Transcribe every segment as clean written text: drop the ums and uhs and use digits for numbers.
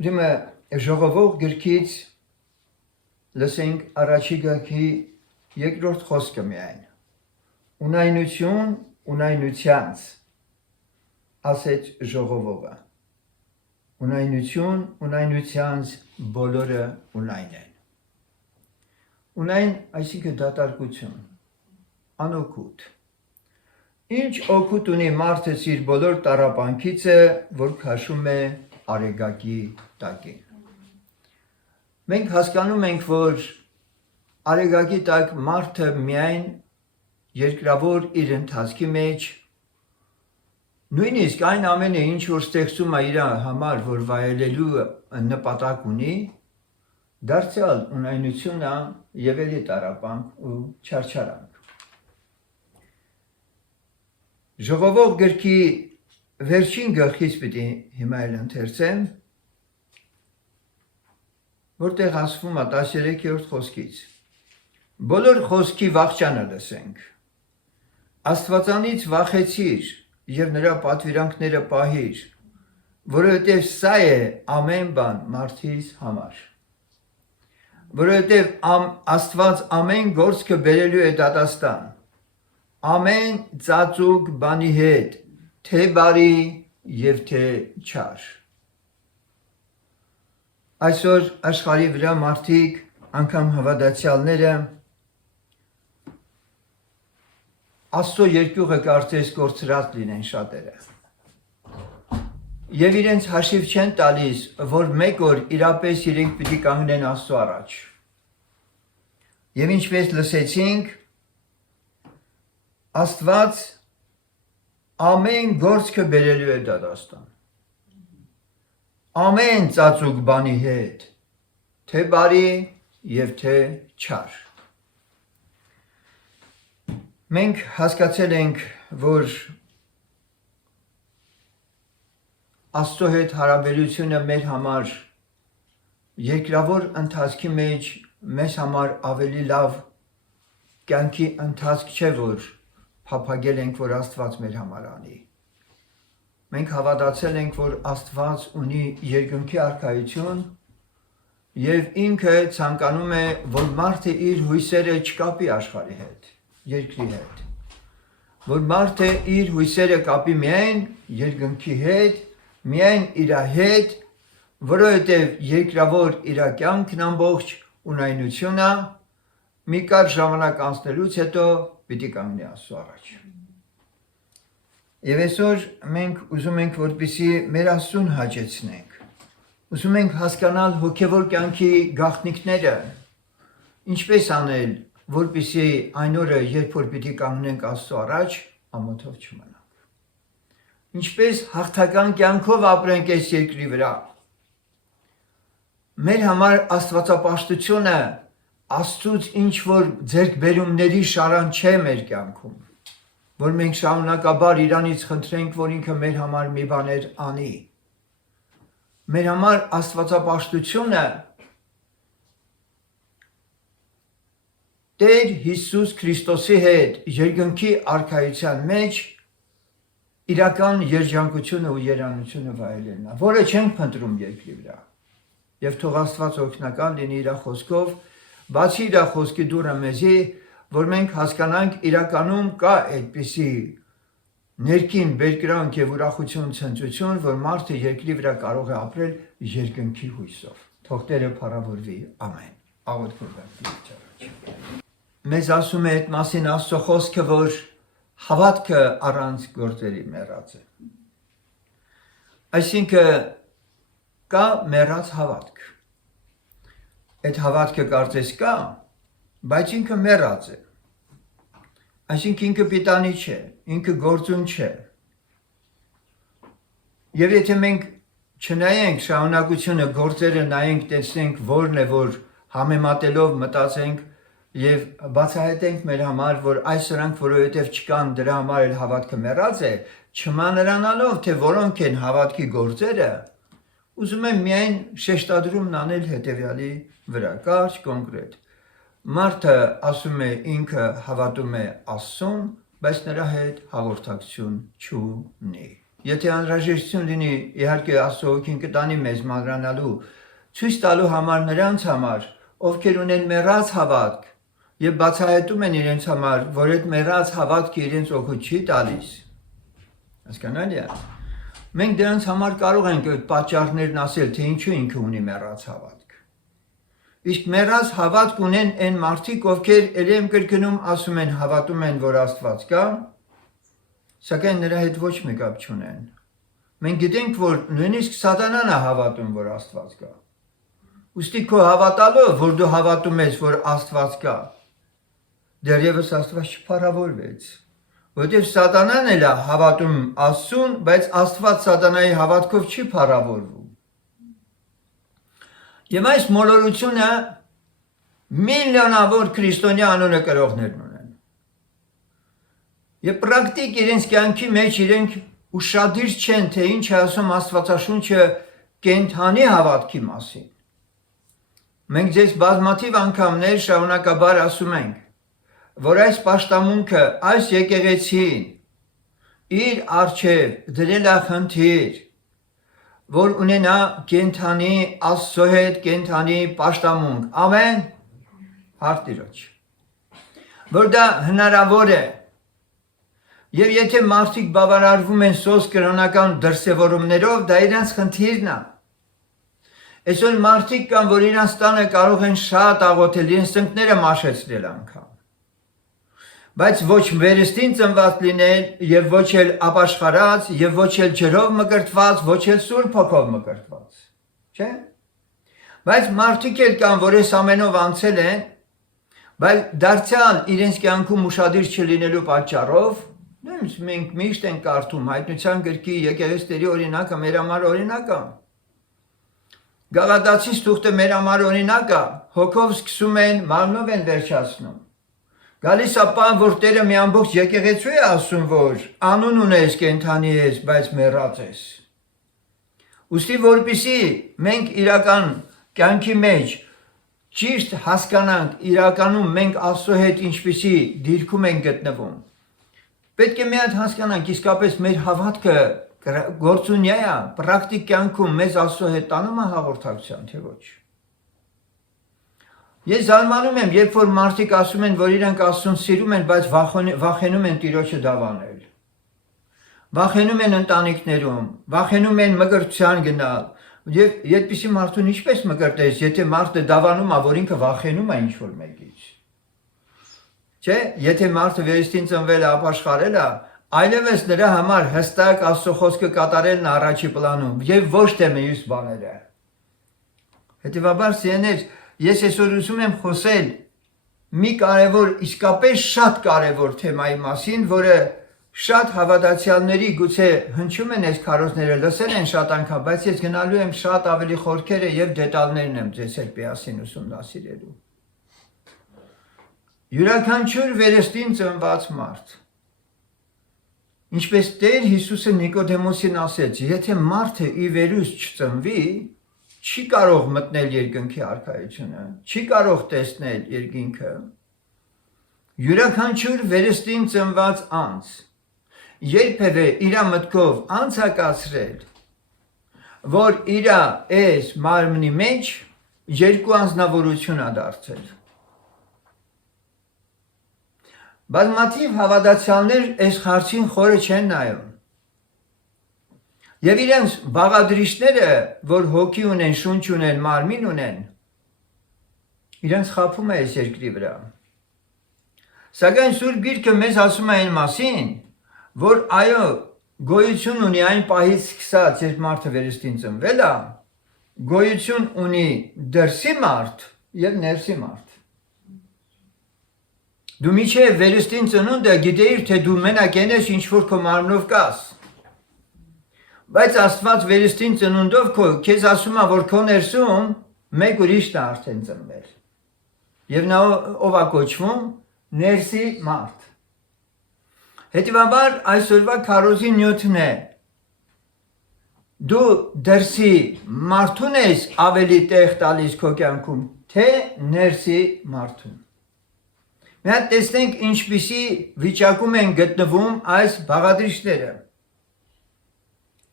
Ուրեմն ժողովող գրքից լսենք առաջի գլխի երկրորդ խոսքը միայն։ Ունայնություն ունայնությանց ասեց ժողովողը։ Ունայնություն ունայնությանց բոլորը ունայն են։ Ունայն այսինքն դատարկություն, անօգուտ։ Ինչ օգուտ ունի մարդը իր բոլոր տառապանքիցը, որ քաշում է արեգակի տակին։ Մենք հասկանում ենք, որ արեգակի տակ մարդը միայն երկրավոր իր ընթացքի մեջ նույնիսկ այն ամենը, ինչ որ ստեղծում է իր համար, որ վայելելու նպատակ ունի, դարձյալ ունայնությունը եւ էլի տառապանք ու չարչարանք։ Ժողովող գրքի վերջին գլխից պիտի հիմա էլ ընթերցեմ, որտեղ ասվում է 13-րդ խոսքից։ Բոլոր խոսքի վախճանը լսենք։ Աստվածանից վախեցիր եւ նրա պատվիրանքները պահիր, որովհետեւ սա է ամեն բան մարդիս համար։ Որովհետեւ Աստված ամեն գործքը բերելու է դատաստան, ամեն ծածուկ բանի հետ, թե բարի եւ թե չար։ Այսօր աշխարհի վրա մարդիկ, անգամ հավատացյալները, Աստծո երկյուղը կարծես կորցրած լինեն շատերը։ Եվ իրենց հաշիվ չեն տալիս, որ մեկ օր իրապես իրենք պիտի կանգնեն Աստծո առաջ։ Եվ ինչպես լսեցինք, Աստված ամեն գործքը բերելու է դատաստան։ Ամեն ծածուկ բանի հետ, թե բարի եւ թե չար։ Մենք հասկացել ենք, որ Աստծո հետ հարաբերությունը մեր համար երկրավոր ընթացքի մեջ մեզ համար ավելի լավ կյանքի ընթացք չէ, որ փափագել ենք, որ Աստված մեր համար անի։ Մենք հավատացել ենք, որ Աստված ունի երկնքի արքայություն եւ ինքը ցանկանում է, որ մարդը իր հույսերը չկապի աշխարհի հետ, երկրի հետ։ Որ մարդը իր հույսերը կապի միայն երկնքի հետ, միայն իր հետ, որովհետեւ երկրավոր իր կյանքն ամբողջ ունայնությունը մի կարճ ժամանակ անցնելուց հետո պիտի կանգնի Աստծո առաջ։ Եվ այսօր մենք ուզում ենք, որպեսզի մեր Աստծուն հաճեցնենք։ Ուզում ենք հասկանալ հոգևոր կյանքի գաղտնիքները, ինչպես անել, որպեսզի այն օրը, երբ որ պիտի կանգնենք Աստծո առաջ, ամոթով չմնանք։ Ինչպես հաղթական կյանքով ապրենք այս երկրի վրա։ Մեր համար աստվածապաշտությունը Աստծուց ինչ որ ձեռքբերումների շարան չէ մեր կյանքում, որ մենք շարունակաբար իրանից խնդրենք, որ ինքը մեր համար մի բաներ անի։ Մեր համար աստվածապաշտությունը Տեր Հիսուս Քրիստոսի հետ երկնքի արքայության մեջ իրական երջանկությունը ու երանությունը վայելելն է, որը չենք փնտրում երկրի վրա։ Եվ թող Աստված օգնական լինի իր խոսքով, բացի իր խոսքի դուռը մեզի, որ մենք հասկանանք իրականում կա այդպիսի ներքին բերկրանք եւ ուրախություն ցնծություն, որ մարդը երկրի վրա կարող է ապրել երկնքի հույսով։ Թող Տերը փառավորվի, ամեն։ Աղոթք Մեզ ասում է այդ մասին Աստծո խոսքը, որ հավատքը առանց գործերի մեռած է։ Այսինքն կա մեռած հավատք։ Այդ հավատքը կարծես կա, բայց ինքը մեռած է։ Այսինքն ինքը պիտանի չէ, ինքը գործուն չէ։ Եվ եթե մենք չնայենք շարունակությունը գործերը նայենք, տեսնենք որն է, որ համեմատելով մտածենք եւ բացահայտենք մեր համար, որ այս սրանք որովհետեւ չկան, դրա համար էլ հավատքը մեռած է, չմանրանալով, թե որոնք են հավատքի գործերը, ուզում եմ միայն շեշտադրումն անել հետեւյալի վրա, կարճ կոնկրետ։ Մարդը ասում է ինքը հավատում է Աստծուն, բայց նրա հետ հաղորդակցություն չունի։ եթե անհրաժեշտություն լինի, իհարկե Աստծո ոգին կտանի մեզ մանրանալու, ցույց տալու համար նրանց համար, ովքեր ունեն մեռած հավատք եւ բացահայտում են իրենց համար, որ այդ մեռած հավատքը իրենց օգուտ չի տալիս։ Հասկանալի է։ Մենք դրանց համար կարող ենք այդ պատճառներն ասել, թե ինչու ինքը ունի մեռած հավատք։ Իսկ մեռած հավատք ունեն այն մարդիկ, ովքեր ելի եմ կրկնում ասում են, հավատում են, որ Աստված կա, սակայն նրա հետ ոչ մի կապ չունեն։ Մենք գիտենք, որ նույնիսկ սատանան է հավատում, որ Աստված կա։ Ուստի քո հավատալով, որ դու հավատում ես, որ Աստված կա, դեռևս Աստված չփառավորվեց, որովհետև սատանան էլ է հավատում Աստծուն, բայց Աստված սատանայի հավատքով չի փառավորվում։ Եվ այս մոլորությունը միլիոնավոր քրիստոնյա անունը կրողներն ունեն։ Եվ պրակտիկ իրենց կյանքի մեջ իրենք ուշադիր չեն, թե ինչ է ասում Աստվածաշունչը կենդանի հավատքի մասին։ Մենք ձեզ բազմաթիվ անգամներ շարունակաբար ասում ենք, որ այս պաշտամունքը, այս եկեղեցին իր առջև դրել է խնդիր, որ ունենա կենդանի Աստծո հետ կենդանի պաշտամունք, ամեն հարց Տիրոջ, որ դա հնարավոր է, եւ եթե մարդիկ բավարարվում են սոս կրոնական դրսևորումներով, դա իրենց խնդիրն է։ Այսօր մարդիկ կան, որ իրենց տանը կարող են շատ աղոթել, իրենց ծնկները մաշեցնել անգամ, բայց ոչ վերստին ծնված լինել եւ ոչ էլ ապաշխարած եւ ոչ էլ ջրով մկրտված, ոչ էլ Սուրբ Հոգով մկրտված, չէ՞։ Բայց մարդիկ էլ կան, որ այս ամենով անցել են, բայց դարձյալ իրենց կյանքում ուշադիր չլինելու պատճառով, մենք միշտ ենք կարդում Հայտնության գրքի եկեղեցիների օրինակը մեր համար օրինակ է։ Գաղատացիս թուղթը մեր համար օրինակ է, հոգով սկսում են, մարմնով են վերջացնում։ Գալիս է պահ, որ Տերը մի ամբողջ եկեղեցու է ասում, որ անուն ունես, կենդանի ես, բայց մեռած ես։ Ուստի որպեսզի մենք իրական կյանքի մեջ ճիշտ հասկանանք իրականում մենք Աստծո հետ ինչպիսի դիրքում ենք գտնվում, պետք է մի հատ հասկանանք իսկապես մեր հավատքը գործունյա է, պրակտիկ կյանքում մեզ Աստծո հետ տանում է հաղորդակցության, թե ոչ։ Ես զարմանում եմ, երբ որ մարդիկ ասում են, որ իրենք Աստծուն սիրում են, բայց վախենում են Տիրոջը դավանել։ Վախենում են ընտանիքներում, վախենում են մկրտության գնալ։ Եվ այդպիսի մարդուն ինչպես մկրտես, եթե մարդը դավանում է, որ ինքը վախենում է ինչ-որ մեկից։ Չէ, եթե մարդը վերստին ծնվել է, ապաշխարել է, այլևս նրա համար հստակ Աստծո խոսքը կատարելն առաջի պլանում եւ ոչ թե մյուս բաները։ Հետևաբար սիրելիներ, ես այսօր ուզում եմ խոսել մի կարևոր, իսկապես շատ կարևոր թեմայի մասին, որը շատ հավատացյալների գուցե հնչում են այս քարոզները, լսել են շատ անգամ, բայց ես գնալու եմ շատ ավելի խորքերը եւ դետալներն եմ ձեզ հետ միասին ուսումնասիրելու։ Յուրաքանչյուր վերստին ծնված մարդ, ինչպես Տեր Հիսուսը Նիկոդեմոսին ասեց, եթե մարդը ի վերուս չծնվի, չի կարող մտնել երկնքի արքայությունը, չի կարող տեսնել երկինքը։ Յուրաքանչյուր վերստին ծնված անձ երբևէ իր մտքով անցակացրել, որ իր այս մարմնի մեջ երկու անձնավորություն է դարձել։ Բազմաթիվ հավատացյալներ այս հարցին խորը չեն նայում։ Եվ իրենց բաղադրիչները, որ հոգի ունեն, շունչ ունեն, մարմին ունեն, իրենց խաբում է այս երկրի վրա։ Սակայն Սուրբ Գիրքը մեզ ասում է այն մասին, որ այո, գոյություն ունի այն պահից սկսած, երբ մարդը վերստին ծնվել է, գոյություն ունի դրսի մարդ եւ ներսի մարդ։ Դու միջև վերստին ծնունդը գիտեիր, թե դու մենակ ես ինչ-որ քո մարմնով կաս։ Բայց Աստված վերստին ծնունդով քեզ ասում է, որ քո ներսում մեկ ուրիշն է արդեն ծնվել։ Եվ նա ով է կոչվում ներսի մարդ։ Հետևաբար այսօրվա քարոզի նյութն է։ Դու դրսի մարդուն ես ավելի տեղ տալիս քո կյանքում, թե ներսի մարդուն։ Մի հատ տեսնենք ինչպիսի վիճակում են գտնվում այս բաղադրիչները։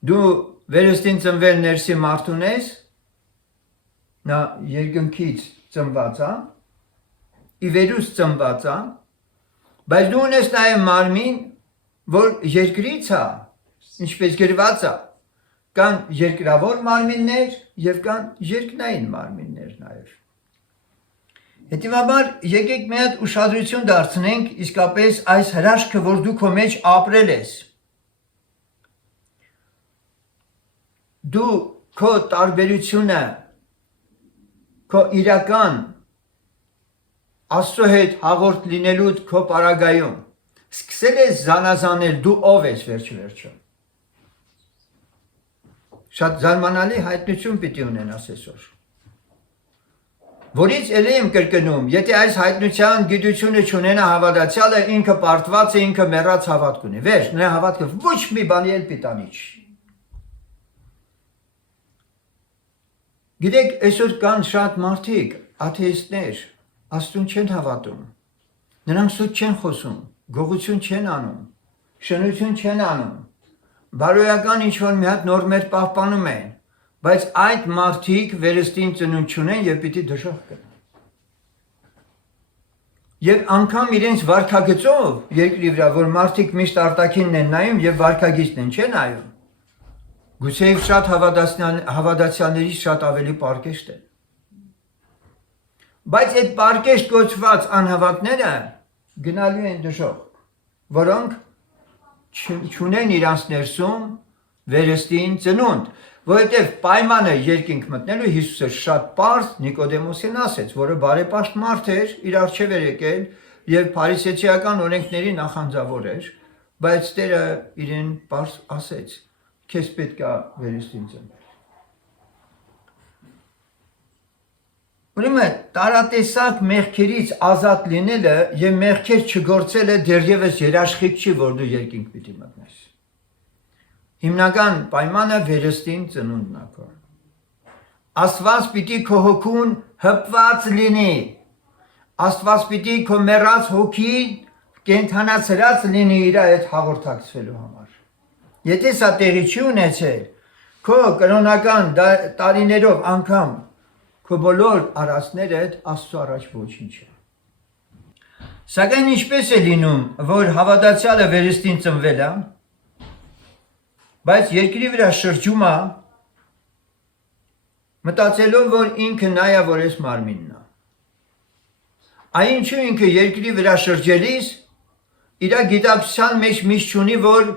Դու վերստին ծնվել ներսի մարդուն ես, նա երկնքից ծնված է, իվերուս ծնված է, բայց դու ունես նաև մարմին, որ երկրից է, ինչպես գրված է, կան երկրավոր մարմիններ և կան երկնային մարմիններ նաև։ Հետևաբար եկեք մի հատ ուշադրություն դարձնենք իսկապես այս հրաշքը, որ դու քո մեջ ապրել ես։ Դու քո տարբերությունը, քո իրական Աստծո հետ հաղորդ լինելուդ քո պարագայում սկսել ես զանազանել դու ով ես վերջ-վերջո։ Շատ զարմանալի հայտնություն պիտի ունենաս այսօր։ Որից էլ եմ կրկնում, եթե այս հայտնության գիտությունը չունենա հավատացյալը, ինքը պարտված է, ինքը մեռած հավատք ունի։ Վերջ, նրա հավատքը ոչ մի բանի էլ պիտանի չի։ Գիտեք, այսօր կան շատ մարդիկ, աթեիստներ, Աստծուն չեն հավատում, նրանք սուտ չեն խոսում, գողություն չեն անում, շնություն չեն անում, բարոյական ինչ-որ մի հատ նորմեր պահպանում են, բայց այդ մարդիկ վերստին ծնունդ չունեն և պիտի դժոխք կնան։ Եվ անգամ իրենց վարքագծով երկրի վրա, որ մարդիկ միշտ արտաքինն են նայում և վարքագիծն են չեն նայում, գուցեև շատ հավատացյալներից շատ ավելի պարկեշտ են։ Բայց այդ պարկեշտ կոչված անհավատները գնալու են դժոխք, որոնք չունեն իրանց ներսում վերստին ծնունդ, որովհետև պայմանը երկինք մտնելու Հիսուսը շատ պարզ Նիկոդեմոսին ասեց, որը բարեպաշտ մարդ էր, իր առջև էր եկել և փարիսեցիական օրենքների նախանձավոր էր, բայց Տերը իրեն պարզ ասեց, քեզ պետք է վերստին ծնվել։ Ուրեմն տարատեսակ մեղքերից ազատ լինելը և մեղքեր չգործելը դեռևս երաշխիք չի, որ դու երկինք պիտի մտնես։ Հիմնական պայմանը վերստին ծնունդն է քո։ Աստված պիտի քո հոգուն հպված լինի։ Աստված պիտի քո մեռած հոգին կենդանացրած լինի իր հետ հաղորդակցվելու համար։ Եթե սա տեղի չի ունեցել, քո կրոնական տարիներով անգամ քո բոլոր արածներդ Աստծո առաջ ոչինչ է։ Սակայն ինչպես է լինում, որ հավատացյալը վերստին ծնվել է, բայց երկրի վրա շրջում է, մտածելով, որ ինքը նա է, որ ես մարմինն է։ Այնչու ինքը երկրի վրա շրջելիս, իր գիտակցության մեջ միշտ չունի, որ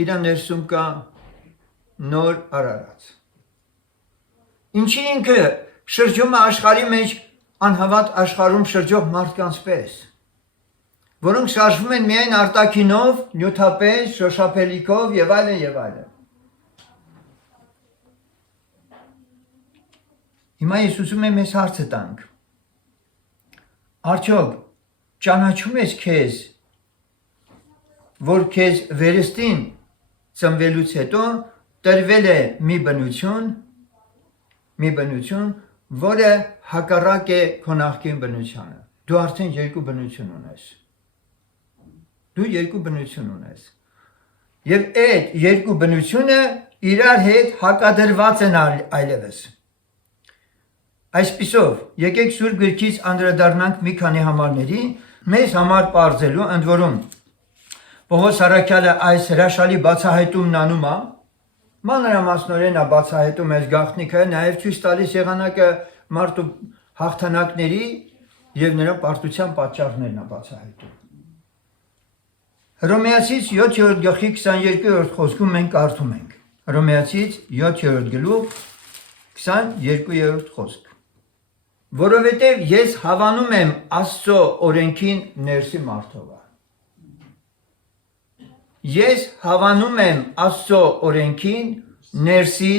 իր ներսում կա նոր արարած։ Ինչի ինքը շրջում է աշխարհի մեջ անհավատ աշխարհում շրջող մարդկանց պես, որոնք շարժվում են միայն արտաքինով, նյութապես, շոշափելիքով և այլն և այլն։ Հիմա ես ուզում եմ մեզ հարցը տանք. արդյոք ճանաչում ես քեզ, որ քեզ վերստին ծնվելուց հետո տրվել է մի բնություն, որը հակառակ է քո նախկին բնությանը։ Դու արդեն երկու բնություն ունես։ Եվ այդ երկու բնությունը իրար հետ հակադրված են այլևս։ Այսպիսով, եկեք Սուրբ Գրքից անդրադառնանք մի քանի համարների, մեզ համար պարզելու, ընդ որում Պողոս առաքյալը այս հրաշալի բացահայտումն անում է, մանրամասնորեն է բացահայտում այս գաղտնիքը, նաև ցույց տալիս եղանակը մարդու հաղթանակների և նրա պարտության պատճառներն է բացահայտում։ Հռոմեացից 7-րդ գլխի 22-րդ խոսքում մենք կարդում ենք։ Հռոմեացից 7-րդ գլուխ 22-րդ խոսք։ Որովհետև ես հավանում եմ Աստծո օրենքին ներսի մարդով։ Ես հավանում եմ Աստծո օրենքին ներսի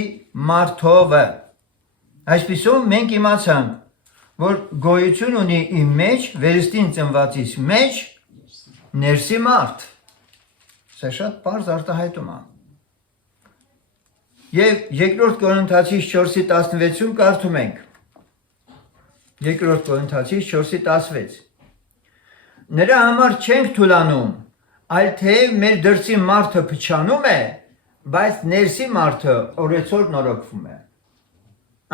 մարդով։ Այսպիսով մենք իմացանք, որ գոյություն ունի իմ մեջ, վերստին ծնվածիս մեջ, ներսի մարդ։ Սա շատ պարզ արտահայտում է։ Եվ 2 Կորինթացիս 4:16-ում կարդում ենք։ 2 Կորինթացիս 4:16 Նրա համար չենք թուլանում, այլ թե մեր դրսի մարդը փչանում է, բայց ներսի մարդը օրեցօր նորոգվում է։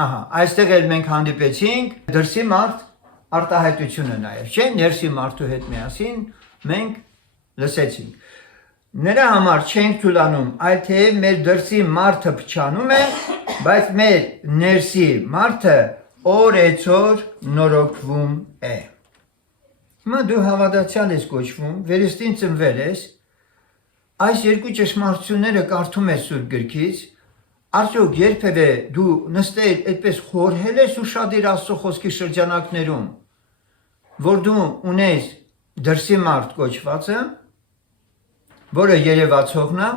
Ահա, այստեղ էլ մենք հանդիպեցինք դրսի մարդ արտահայտությունը նաև, չէ՞, ներսի մարդու հետ միասին մենք լսեցինք։ Նրա համար չենք թույլանում, այլ թեև մեր դրսի մարդը փչանում է, բայց մեր ներսի մարդը օրեցօր նորոգվում է։ Հիմա դու հավատացյալ ես կոչվում, վերստին ծնվել ես, այս երկու ճշմարտությունները կարդում ես Սուրբ գրքից, արդյոք երբևէ դու նստել այդպես խորհել ես ու շատ իր Աստծո խոսքի շրջանակներում, որ դու ունես դրսի մարդ կոչվածը, որը երևացողն է,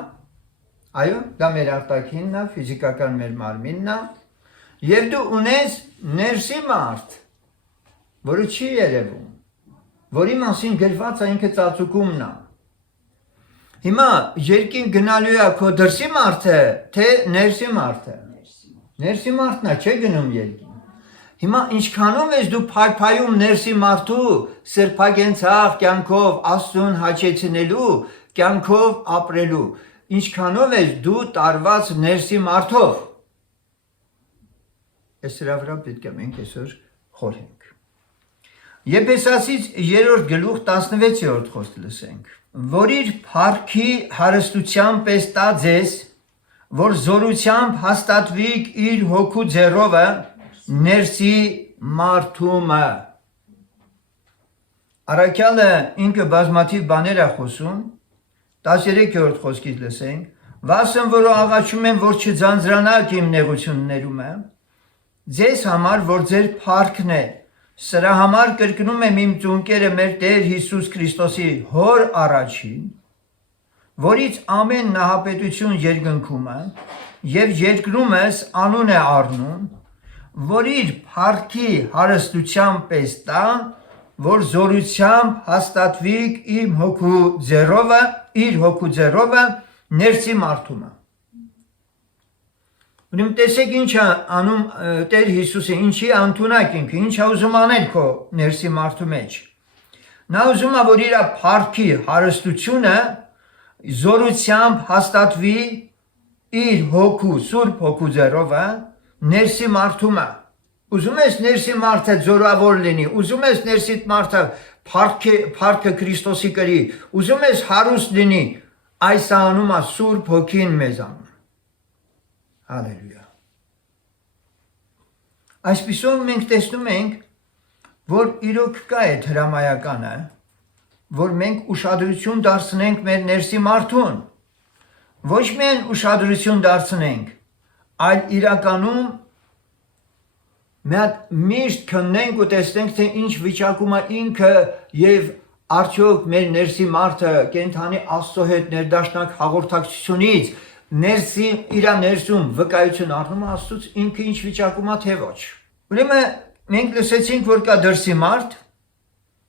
այո, դա մեր արտաքինն է, ֆիզիկական մեր մարմինն է, եւ դու ունես ներսի մարդ, որը չի երևում, որի մասին գրված է ինքը ծածուկումն է։ Հիմա երկին գնալու է քո դրսի մարդը, թե ներսի մարդը։ Ներսի մարդն է, չէ գնում երկին։ Հիմա ինչքանով ես դու փայփայում ներսի մարդու սրբագենցաղ կյանքով Աստծուն հաճեցնելու, կյանքով ապրելու, ինչքանով ես դու տարված ներսի մարդով։ Այս դրա վրա պետք է մենք այսօր խորհենք։ Եփեսացից 3-րդ գլուխ 16-րդ խոսքը լսենք, որ իր փառքի հարստությամբ պես տա ձեզ, որ զորությամբ հաստատվիկ իր հոգու ձեռովը ներսի մարդումը։ Առաքյալը ինքը բազմաթիվ բաներ է խոսում, 13-րդ խոսքից լսենք, վասն որը աղաչում եմ, որ չձանձրանաք իմ նեղություններում է, ձեզ համար, որ ձեր փառքն է, սրա համար կրկնում եմ իմ ծունկերը մեր Տեր Հիսուս Քրիստոսի հոր առաջին, որից ամեն նահապետություն երկնքում է, եւ երկրումս անուն է առնում, որ իր փառքի հարստությամբ պես տա, որ զորությամբ հաստատվիկ իմ հոգու ձեռովը, իր հոգու ձեռովը ներսի մարդումը։ Ուրեմն տեսեք ինչ է անում Տեր Հիսուսը, ինչի անտունակ ինքը, ինչ է ուզում անել քո ներսի մարդու մեջ։ Նա ուզում է, որ իր փառքի հարստությունը զորությամբ հաստատվի իր հոգու, Սուրբ հոգու ձեռովը ներսի մարդումը։ Ուզում ես ներսի մարդը զորավոր լինի, ուզում ես ներսի մարդը փառքը Քրիստոսի կրի, ուզում ես հարուստ լինի, այս անում է Սուրբ հոգին մեզ անում։ Հալելույա։ Այսպիսով մենք տեսնում ենք, որ իրոք կա այդ հրամայականը, որ մենք ուշադրություն դարձնենք մեր ներսի մարդուն, ոչ միայն ուշադրություն դարձնենք, այլ իրականում միշտ քննենք ու տեսնենք, թե ինչ վիճակում է ինքը եւ արդյոք մեր ներսի մարդը կենթանի Աստծո հետ ներդաշնակ հաղորդակցությունից ներսի իր ներսում վկայություն առնում է Աստծուց, ինքը ինչ վիճակում է թե ոչ։ Ուրեմն մենք լսեցինք, որ կա դրսի մարդ,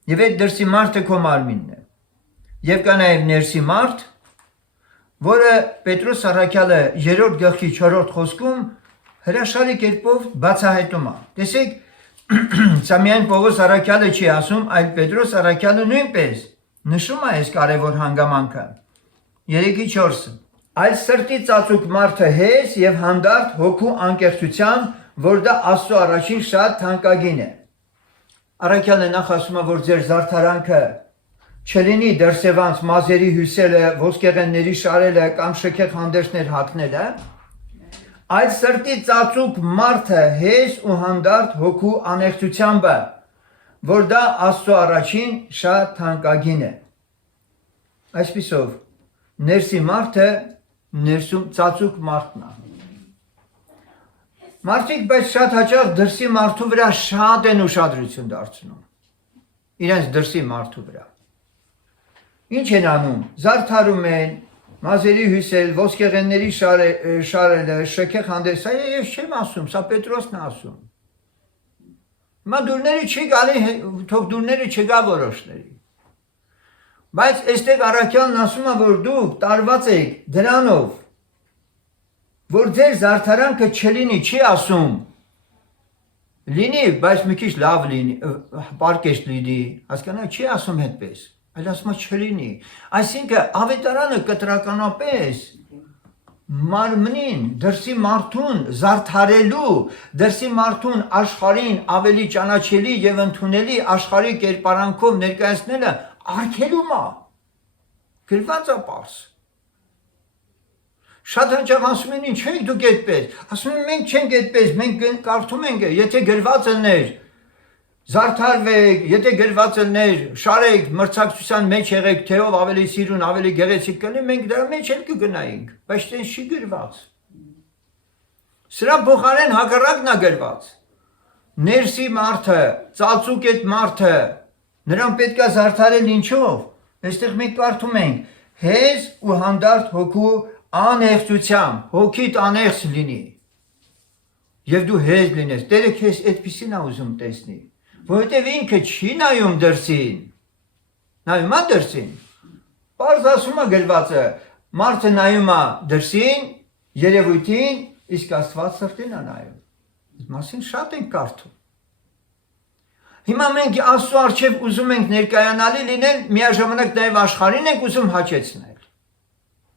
եւ այդ դրսի մարդը քո մարմինն է։ Եվ կա նաեւ ներսի մարդ, որը Պետրոս առաքյալը 3-րդ գլխի 4-րդ խոսքում հրաշալի կերպով բացահայտում է։ Տեսեք, սա միայն Պողոս առաքյալը չի ասում, այլ Պետրոս առաքյալը նույնպես նշում է այս կարևոր հանգամանքը։ 3-4-ը Այլ սրտի ծածուկ մարդը հեզ եւ հանդարտ հոգու անկեղծությամբ, որ դա Աստծո առաջին շատ թանկագին է։ Առաքյալը նախ ասում է, որ ձեր զարդարանքը չլինի դրսևանց մազերի հյուսելը, ոսկեղենների շարելը կամ շքեղ հանդերձներ հագնելը, այլ սրտի ծածուկ մարդը հեզ ու հանդարտ հոգու անեղծությամբ, որ դա Աստծո առաջին շատ թանկագին է։ Այսպիսով, ներսի մարդը ներսում ծածուկ մարդն է։ Մարդիկ բայց շատ հաճախ դրսի մարդու վրա շատ են ուշադրություն դարձնում։ Իրենց դրսի մարդու վրա։ Ինչ են անում։ Զարդարում են, մազերի հյուսել, ոսկեղենների շարելը, շքեղ հանդես, ես չեմ ասում, սա Պետրոսն է ասում։ Հիմա դուրները չի գալի, թող դուրները չգա որոշների։ Բայց այստեղ առաքյալն ասում է, որ դուք տարված եք դրանով, որ ձեր զարդարանքը չլինի, չի ասում, լինի, բայց մի քիչ լավ լինի, պարկեշտ լինի, հասկանա, չի ասում հետպես, այլ ասում է չլինի, այսինքն ավետարանը կտրականապես մարմնին, դրսի մարդուն զարդարելու, դրսի մարդուն աշխարհին ավելի ճանաչելի եւ ընդունելի աշխարհի կերպարանքով ներկայացնելը արգելում է։ Գրված է պարզ։ Շատ հաճախ ասում են ինչ եք դուք այդպես, ասում են մենք չենք այդպես, մենք կարդում ենք, եթե գրված ելներ, զարդարվեք, եթե գրված ելներ, շարեք, մրցակցության մեջ եղեք, թեով ավելի սիրուն, ավելի գեղեցիկ կլինի, մենք դրա մեջ էլ կգնայինք, բայց դες չի գրված։ Սրա փոխարեն հակառակն է գրված։ Ներսի մարդը, ծածուկ այդ մարդը, նրան պետք է զարդարել ինչով։ Այստեղ մենք կարդում ենք հեզ ու հանդարտ հոգու անեղծությամբ, հոգիդ անեղծ լինի։ Եվ դու հեզ լինես, Տերը քեզ այդպիսին է ուզում տեսնի, որովհետև ինքը չի նայում դրսին, նայում է դրսին։ Պարզ ասում է գրվածը, մարդը նայում է դրսին, երևույթին, իսկ Աստված սրտին է նայում։ Այդ մասին շատ ենք կարդում։ Հիմա մենք Աստծո առջև ուզում ենք ներկայանալի լինել, միաժամանակ նաև աշխարհին ենք ուզում հաճեցնել։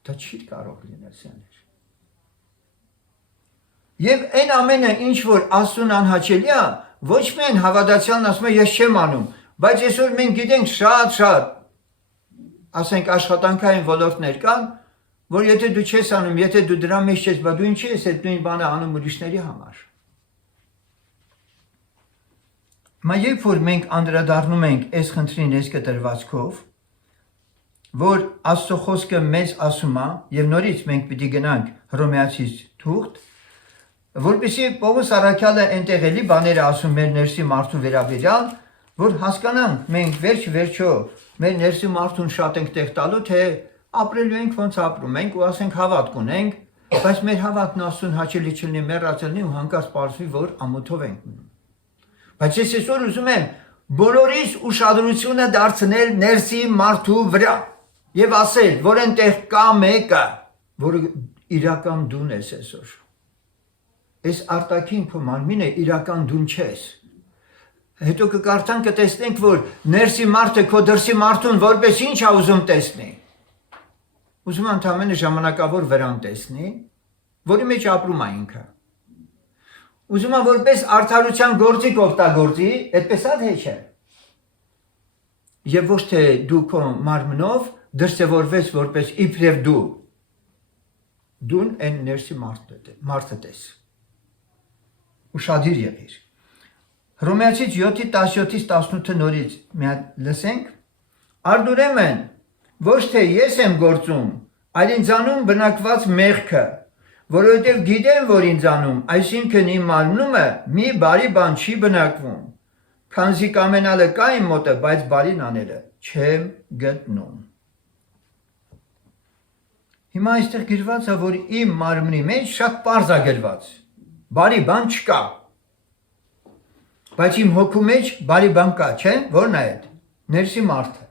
Դա չի կարող լինել սեներ։ Եվ այն ամենը, ինչ որ Աստծուն անհաճելի է, ոչ միայն հավատացյալն ասում է ես չեմ անում, բայց այսօր մենք գիտենք շատ, ասենք աշխատանքային ոլորտներ կան, որ եթե դու չես անում, եթե դու դրա մեջ չես, բա դու ինչի ես այդ նույն բանը անում ուրիշների համար։ Հիմա երբ որ մենք անդրադառնում ենք այս խնդրին այս կտրվածքով, որ Աստծո խոսքը մեզ ասում է, եւ նորից մենք պիտի գնանք Հռոմեացիս թուղթ, որպեսզի Պողոս առաքյալը այնտեղ էլի բաներ ասում մեր ներսի մարդու վերաբերյալ, որ հասկանանք մենք վերջո մեր ներսի մարդուն շատ ենք տեղ տալու, թե ապրելու ենք ոնց ապրում ենք ու ասենք հավատ կունենք, բայց մեր հավատն Աստծուն հաճելի չլինի, մեռածելնի ու հանկարծ պարզվի, որ ամոթով ենք մնում։ Բայց ես այսօր ուզում եմ բոլորիս ուշադրությունը դարձնել ներսի մարդու վրա եւ ասել, որ այնտեղ կա մեկը, որը իրական դուն ես այսօր։ Այս արտաքին քո մարմինը իրական դուն չես։ Հետո կկարդանք կտեսնենք, որ ներսի մարդը քո դրսի մարդուն որպես ինչ է ուզում տեսնի։ Ուզում է ընդամենը ժամանակավոր վրան տեսնի, որի մեջ ապրում է ինքը։ Ուզում է որպես արդարության գործիք օգտագործի, այդպես է թե չէ։ Եվ ոչ թե դու քո մարմնով դրսևորվես որպես իբրև դուն այն ներսի մարդը տես։ Ուշադիր եղիր։ Հռոմեացիս 7:17-ից 18 նորից մի հատ լսենք։ Արդուրեմն ոչ թե ես եմ գործում, այլ ինձանում բնակված մեղքը, որովհետև գիտեմ, որ ինձանում, այսինքն իմ մարմնումը մի բարի բան չի բնակվում, քանզի կամենալը կա իմ մոտը, բայց բարին անելը չեմ գտնում։ Հիմա այստեղ գրված է, որ իմ մարմնի մեջ շատ պարզ է գրված, բարի բան չկա, բայց իմ հոգու մեջ բարի բան կա, չէ՞, որն է այդ, ներսի մարդը։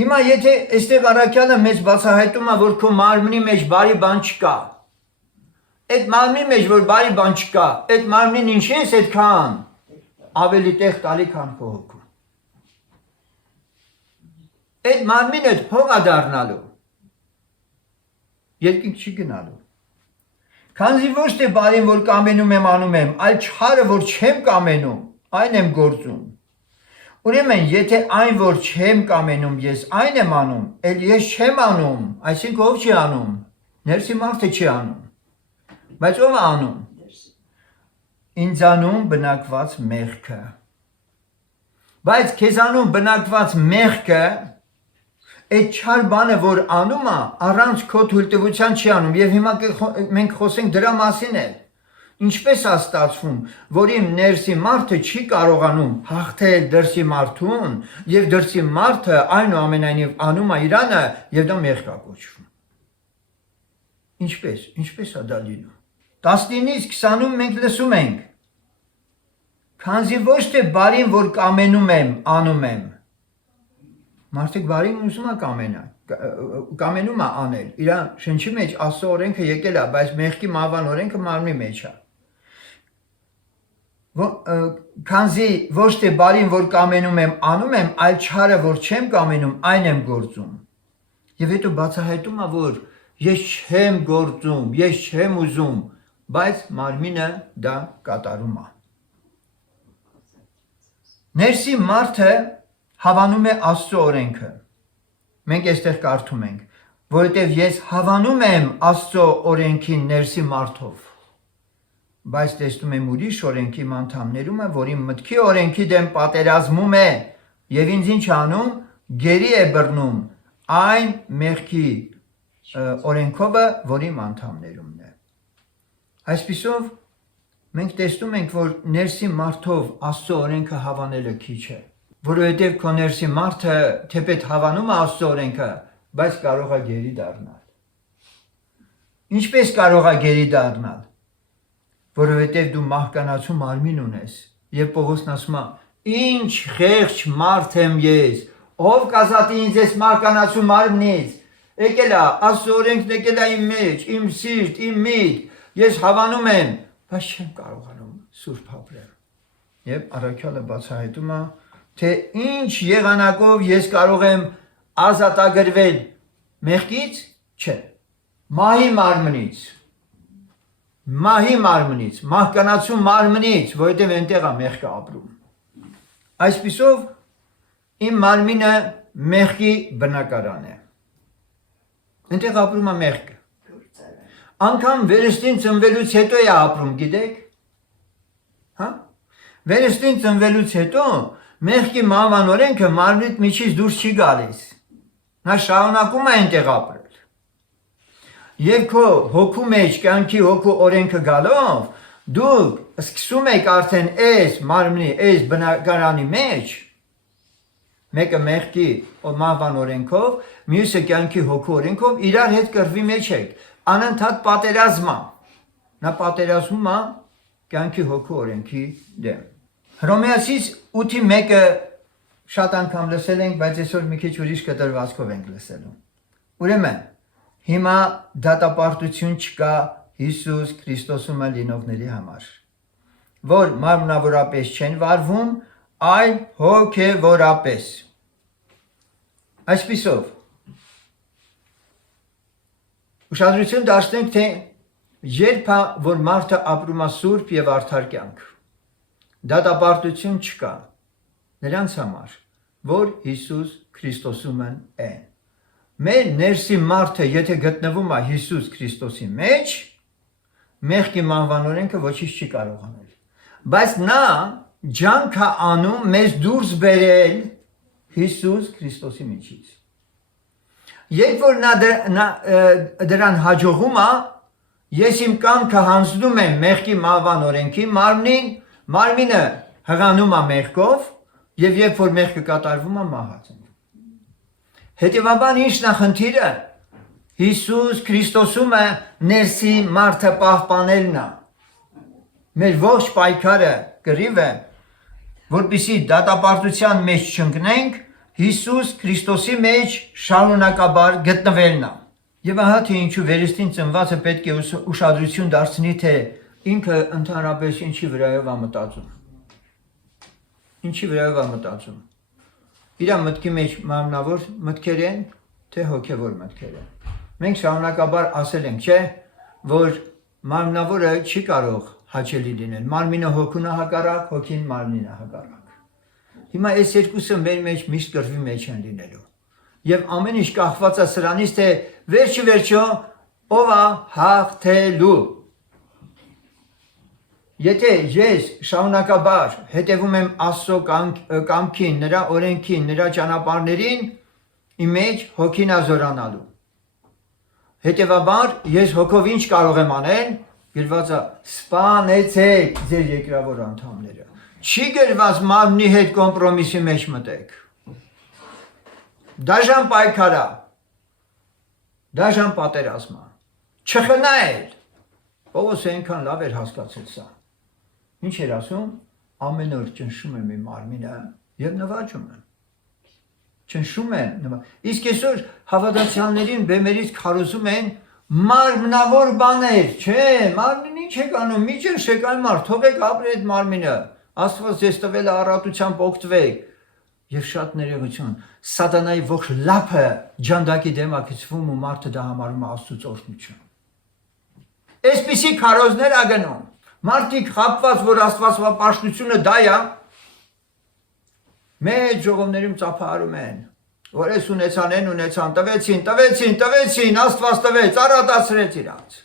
Հիմա եթե այստեղ առաքյալը մեզ բացահայտում է, որ քո մարմնի մեջ բարի բան չկա, այդ մարմնի մեջ որ բարի բան չկա, այդ մարմնին ինչի ես այդքան ավելի տեղ տալի, քան քո հոգու։ Այդ մարմինը հող է դառնալու, երկինք չի գնալու։ Քանզի ոչ թե բարին, որ կամենում եմ անում եմ, այլ չարը, որ չեմ կամենում, այն եմ գործում։ Ուրեմն, եթե այն, որ չեմ կամենում, ես այն եմ անում, էլ ես չեմ անում, այսինքն ով չի անում, ներսի մարդը չի անում, բայց ով է անում, ինձանում բնակված մեղքը, բայց քեզանում բնակված մեղքը, այդ չար բանը, որ անում է, առանց քո թույլտվության չի անում, և հիմա մենք խոսենք դրա մասին էլ, ինչպես է ստացվում, որ իմ ներսի մարդը չի կարողանում հաղթել դրսի մարդուն, և դրսի մարդը այնուամենայնիվ անում է իրանը, և դա մեղք է կոչվում։ Ինչպես է դա լինում։ 19-ից 20-ում մենք լսում ենք, քանզի ոչ թե բարին, որ կամենում եմ, անում եմ, մարդիկ բարին ուզում է կամենում է անել, իր շնչի մեջ Աստծո օրենքը եկել է, բայց մեղքի մահվան օրենքը մարմնի մեջ է։ Քանզի ոչ թե բարին, որ կամենում եմ, անում եմ, այլ չարը, որ չեմ կամենում, այն եմ գործում։ Եվ հետո բացահայտում է, որ ես չեմ գործում, ես չեմ ուզում, բայց մարմինը դա կատարում է։ Ներսի մարդը հավանում է Աստծո օրենքը։ Մենք այստեղ կարդում ենք, որովհետև ես հավանում եմ Աստծո օրենքին ներսի մարդով, բայց տեսնում եմ ուրիշ օրենքի անդամներում է, որի մտքի օրենքի դեմ պատերազմում է եւ ինձ ինչ անում, գերի է բռնում այն մեղքի օրենքովը, որի անդամներումն է։ Այսպիսով մենք տեսնում ենք, որ ներսի մարդով Աստծո օրենքը հավանելը քիչ է, որովհետև քո ներսի մարդը թեպետ հավանում է Աստծո օրենքը, բայց կարող է գերի դառնալ։ Ինչպես կարող է գերի դառնալ։ Որովհետև դու մահկանացու մարմին ունես, եւ Պողոսն ասում է. «Ինչ խեղճ մարդ եմ ես, ով կազատի ինձ այս մահկանացու մարմնից, եկել է Աստծո օրենքն եկել է իմ մեջ, իմ սիրտ, իմ միտք, ես հավանում եմ, բայց չեմ կարողանում սուրբ ապրել»։ Եվ առաքյալը բացահայտում է, թե ինչ եղանակով ես կարող եմ ազատագրվել մեղքից, չէ, մահի մարմնից, մահկանացու մարմնից, որովհետև այնտեղ է մեղքը ապրում։ Այսպիսով իմ մարմինը մեղքի բնակարան է։ Այնտեղ ապրում է մեղքը։ Անկամ վերստին ծնվելուց հետո է ապրում, գիտեք։ Հա? Վերստին ծնվելուց հետո մեղքի մահվան օրենքը մարմնիդ միջից դուրս չի գալիս։ Նա շարունակում է այնտեղ ապրել։ Եվ քո հոգու մեջ կյանքի հոգու օրենքը գալով, դուք սկսում եք արդեն այս մարմնի, այս բնակարանի մեջ, մեկը մեղքի մահվան օրենքով, մյուսը կյանքի հոգու օրենքով, իրար հետ կռվի մեջ եք, անընդհատ պատերազմա։ Նա պատերազմում է կյանքի հոգու օրենքի դեմ։ Հռոմեացիս 8:1-ը շատ անգամ լսել ենք, բայց այսօր մի քիչ ուրիշ կտրվածքով ենք լսելու։ Ուրեմն, հիմա դատապարտություն չկա Հիսուս Քրիստոսում լինողների համար, որ մարմնավորապես չեն վարվում, այլ հոգևորապես։ Այսպիսով, ուշադրություն դարձնենք, թե երբ է, որ մարդը ապրում է սուրբ եւ արդար կյանք, դատապարտություն չկա նրանց համար, որ Հիսուս Քրիստոսում են։ Մեր ներսի մարդը, եթե գտնվում է Հիսուս Քրիստոսի մեջ, մեղքի մահվան օրենքը ոչինչ չի կարող անել։ Բայց նա ջանք է անում մեզ դուրս բերել Հիսուս Քրիստոսի միջից։ Երբ որ նա դրան հաջողում է, ես իմ կամքը հանձնում եմ մեղքի մահվան օրենքի մարմնին, մարմինը հղանում է մեղքով, եւ երբ որ մեղքը կատարվում է, մահացնում։ Հետևաբար ինչն է խնդիրը։ Հիսուս Քրիստոսում է ներսի մարդը պահպանելն է։ Մեր ողջ պայքարը կռիվը, որպեսզի դատապարտության մեջ չընկնենք, Հիսուս Քրիստոսի մեջ շարունակաբար գտնվելն է։ Եվ ահա թե ինչու վերստին ծնվածը պետք է ուշադրություն դարձնի, թե ինքը ընդհանրապես ինչի վրայով է մտածում։ Ինչի վրայով է մտածում։ Իր մտքի մեջ մարմնավոր մտքեր են, թե հոգևոր մտքեր են։ Մենք շարունակաբար ասել ենք, չէ, որ մարմնավորը չի կարող հաճելի լինել։ Մարմինը հոգուն է հակառակ, հոգին մարմնին է հակառակ։ Հիմա այս երկուսը մեր մեջ միշտ կռվի մեջ են լինելու։ Եվ ամեն ինչ կախված է սրանից, թե վերջի վերջո ով է հաղթելու։ Եթե ես շարունակաբար հետևում եմ Աստծո կամքին, նրա օրենքին, նրա ճանապարհներին, իմ մեջ հոգին է զորանալու։ Հետևաբար ես հոգով ինչ կարող եմ անել, գրված է սպանեցեք ձեր երկրավոր անդամները։ Չի գրված մարմնի հետ կոմպրոմիսի մեջ մտեք։ Դաժան պայքարա, դաժան պատերազմա, չխնայել։ Պողոսը այնքան լավ էր հասկացել սա։ Ինչ էր ասում, ամեն օր ճնշում եմ իմ մարմինը եւ նվաճում եմ։ Ճնշում եմ, իսկ այսօր հավատացյալներին բեմերից քարոզում են մարմնավոր բաներ, չէ, մարմինը ինչ եք անում, մի ճնշեք այն մարդ, թողեք ապրի այդ մարմինը, Աստված ձեզ տվել է առատությամբ օգտվեք, Եվ շատ ներողություն, սատանայի ողջ լափը ջանդակի դեմ ակցվում ու մարդը դա համարում է Աստծո օրհնություն։ Այսպիսի քարոզներ ագնում։ Մարդիկ խապված, որ Աստվածապաշտությունը դա է, մեր ժողովներում ծափահարում են, որ ես ունեցան, տվեցին, Աստված տվեց, արադացրեց իրանց։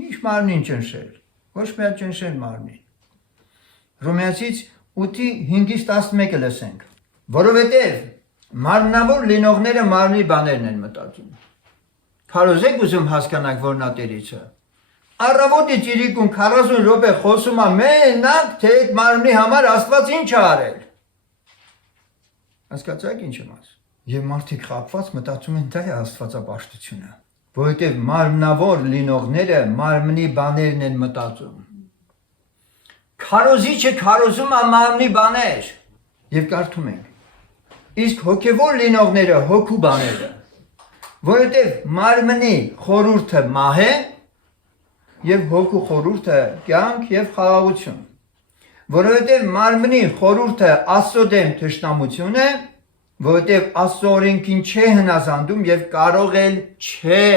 Ինչ մարմնին ճնշել, ոչ միայն ճնշել մարմնին։ Հռոմեացից 8:5-11 լսենք, որովհետև մարմնավոր լինողները մարմնի բաներն են մտածում։ Քարոզեք ուզում հասկանաք, որ նա տերից է։ Առավոտից իրիկուն 40 րոպե խոսում է մենակ, թե այդ մարմնի համար Աստված ինչ է արել։ Հասկացաք ինչ եմ ասում։ Եվ մարդիկ խապված մտածում են դա է Աստվածապաշտությունը, որովհետև մարմնավոր լինողները մարմնի բաներն են մտածում։ Քարոզիչը քարոզում է մարմնի բաներ եւ կարդում ենք։ Իսկ հոգեվոր լինողները հոգու բաները, որովհետև մարմնի խորհուրդը մահ է եւ հոգու խորհուրդը կյանք եւ խաղաղություն։ Որովհետև մարմնի խորհուրդը Աստծո դեմ թշնամություն է, որովհետև Աստծո օրենքին չէ հնազանդում եւ կարող էլ չէ,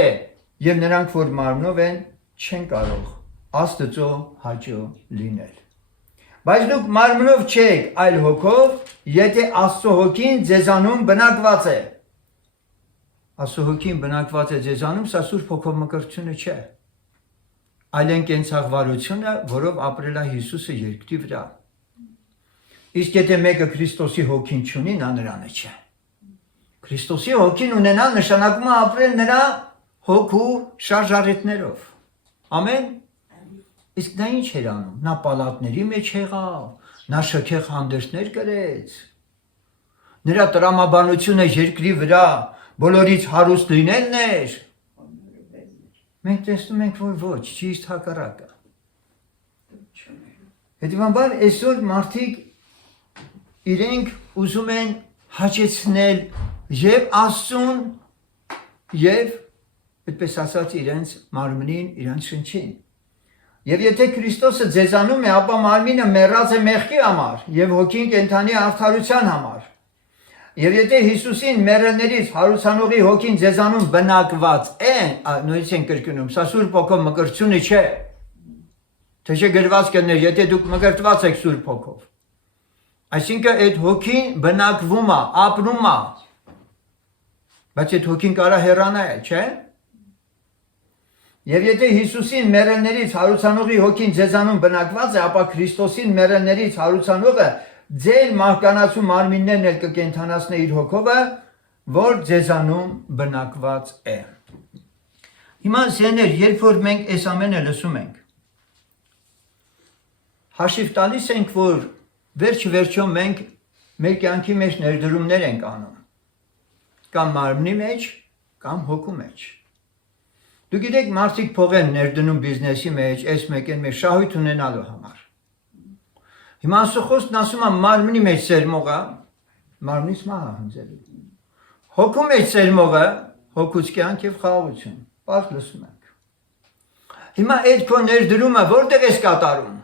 եւ նրանք, որ մարմնով են, չեն կարող Աստծո հաճո լինել։ Բայց դուք մարմնով չեք, այլ հոգով, եթե Աստծո հոգին ձեզանում բնակված է։ Աստծո հոգին բնակված է ձեզանում, սա Սուրբ Հոգով մկրտությունը չէ, այլ են կենցաղվարությունը, որով ապրել է Հիսուսը երկրի վրա։ Իսկ եթե մեկը Քրիստոսի հոգին չունի, նա նրանը չէ։ Քրիստոսի հոգին ունենալ նշանակում է ապրել նրա հոգու շարժառիթներով։ Ամեն։ Իսկ նա ինչ էր անում։ Նա պալատների մեջ եղավ, նա շքեղ հանդերձներ կրեց։ Նրա տրամաբանությունը երկրի վրա բոլորից հարուստ լինելն էր։ Մենք տեսնում ենք, որ ոչ, ճիշտ հակառակը։ Հետևաբար այսօր մարդիկ իրենք ուզում են հաճեցնել եւ Աստծուն եւ այդպես ասած իրենց մարմնին, իրենց շնչին։ Եվ եթե Քրիստոսը ձեզանում է, ապա մարմինը մեռած է մեղքի համար եւ հոգին կենդանի արդարության համար։ Եվ եթե Հիսուսին մեռելներից հարուցանողի հոգին ձեզանում բնակված է, նույնիսկ են կրկնում, սա Սուրբ Հոգով մկրտությունը չէ։ Թե չէ գրված կներ, եթե դուք մկրտված եք Սուրբ Հոգով։ Այսինքն այդ հոգին բնակվում է, ապրում է։ Բայց այդ հոգին կարա հեռանալ, չէ՞։ Եվ եթե Հիսուսին մեռելներից հարուցանողի հոգին ձեզանում բնակված է, ապա Քրիստոսին մեռելներից հարուցանողը ձեր մահկանացու մարմիններն էլ կկենդանացնե իր հոգովը, որ ձեզանում բնակված է։ Հիմա սեներ, երբ որ մենք այս ամենը լսում ենք, հաշիվ տալիս ենք, որ վերջ-վերջո մենք մեր կյանքի մեջ ներդրումներ ենք անում, կամ մարմնի մեջ, կամ հոգու մեջ։ Դու գիտեք, մարդիկ փող են ներդնում բիզնեսի մեջ, այս մեկեն մեջ շահույթ ունենալու համար։ Հիմա Աստծո խոսքն ասում է մարմնի մեջ սերմողը, մարմնից մահ հնձելու։ Հոգու մեջ սերմողը, հոգուց կյանք եւ խաղաղություն։ Պարզ լսում ենք։ Հիմա այդ քո ներդրումը որտեղ ես կատարում։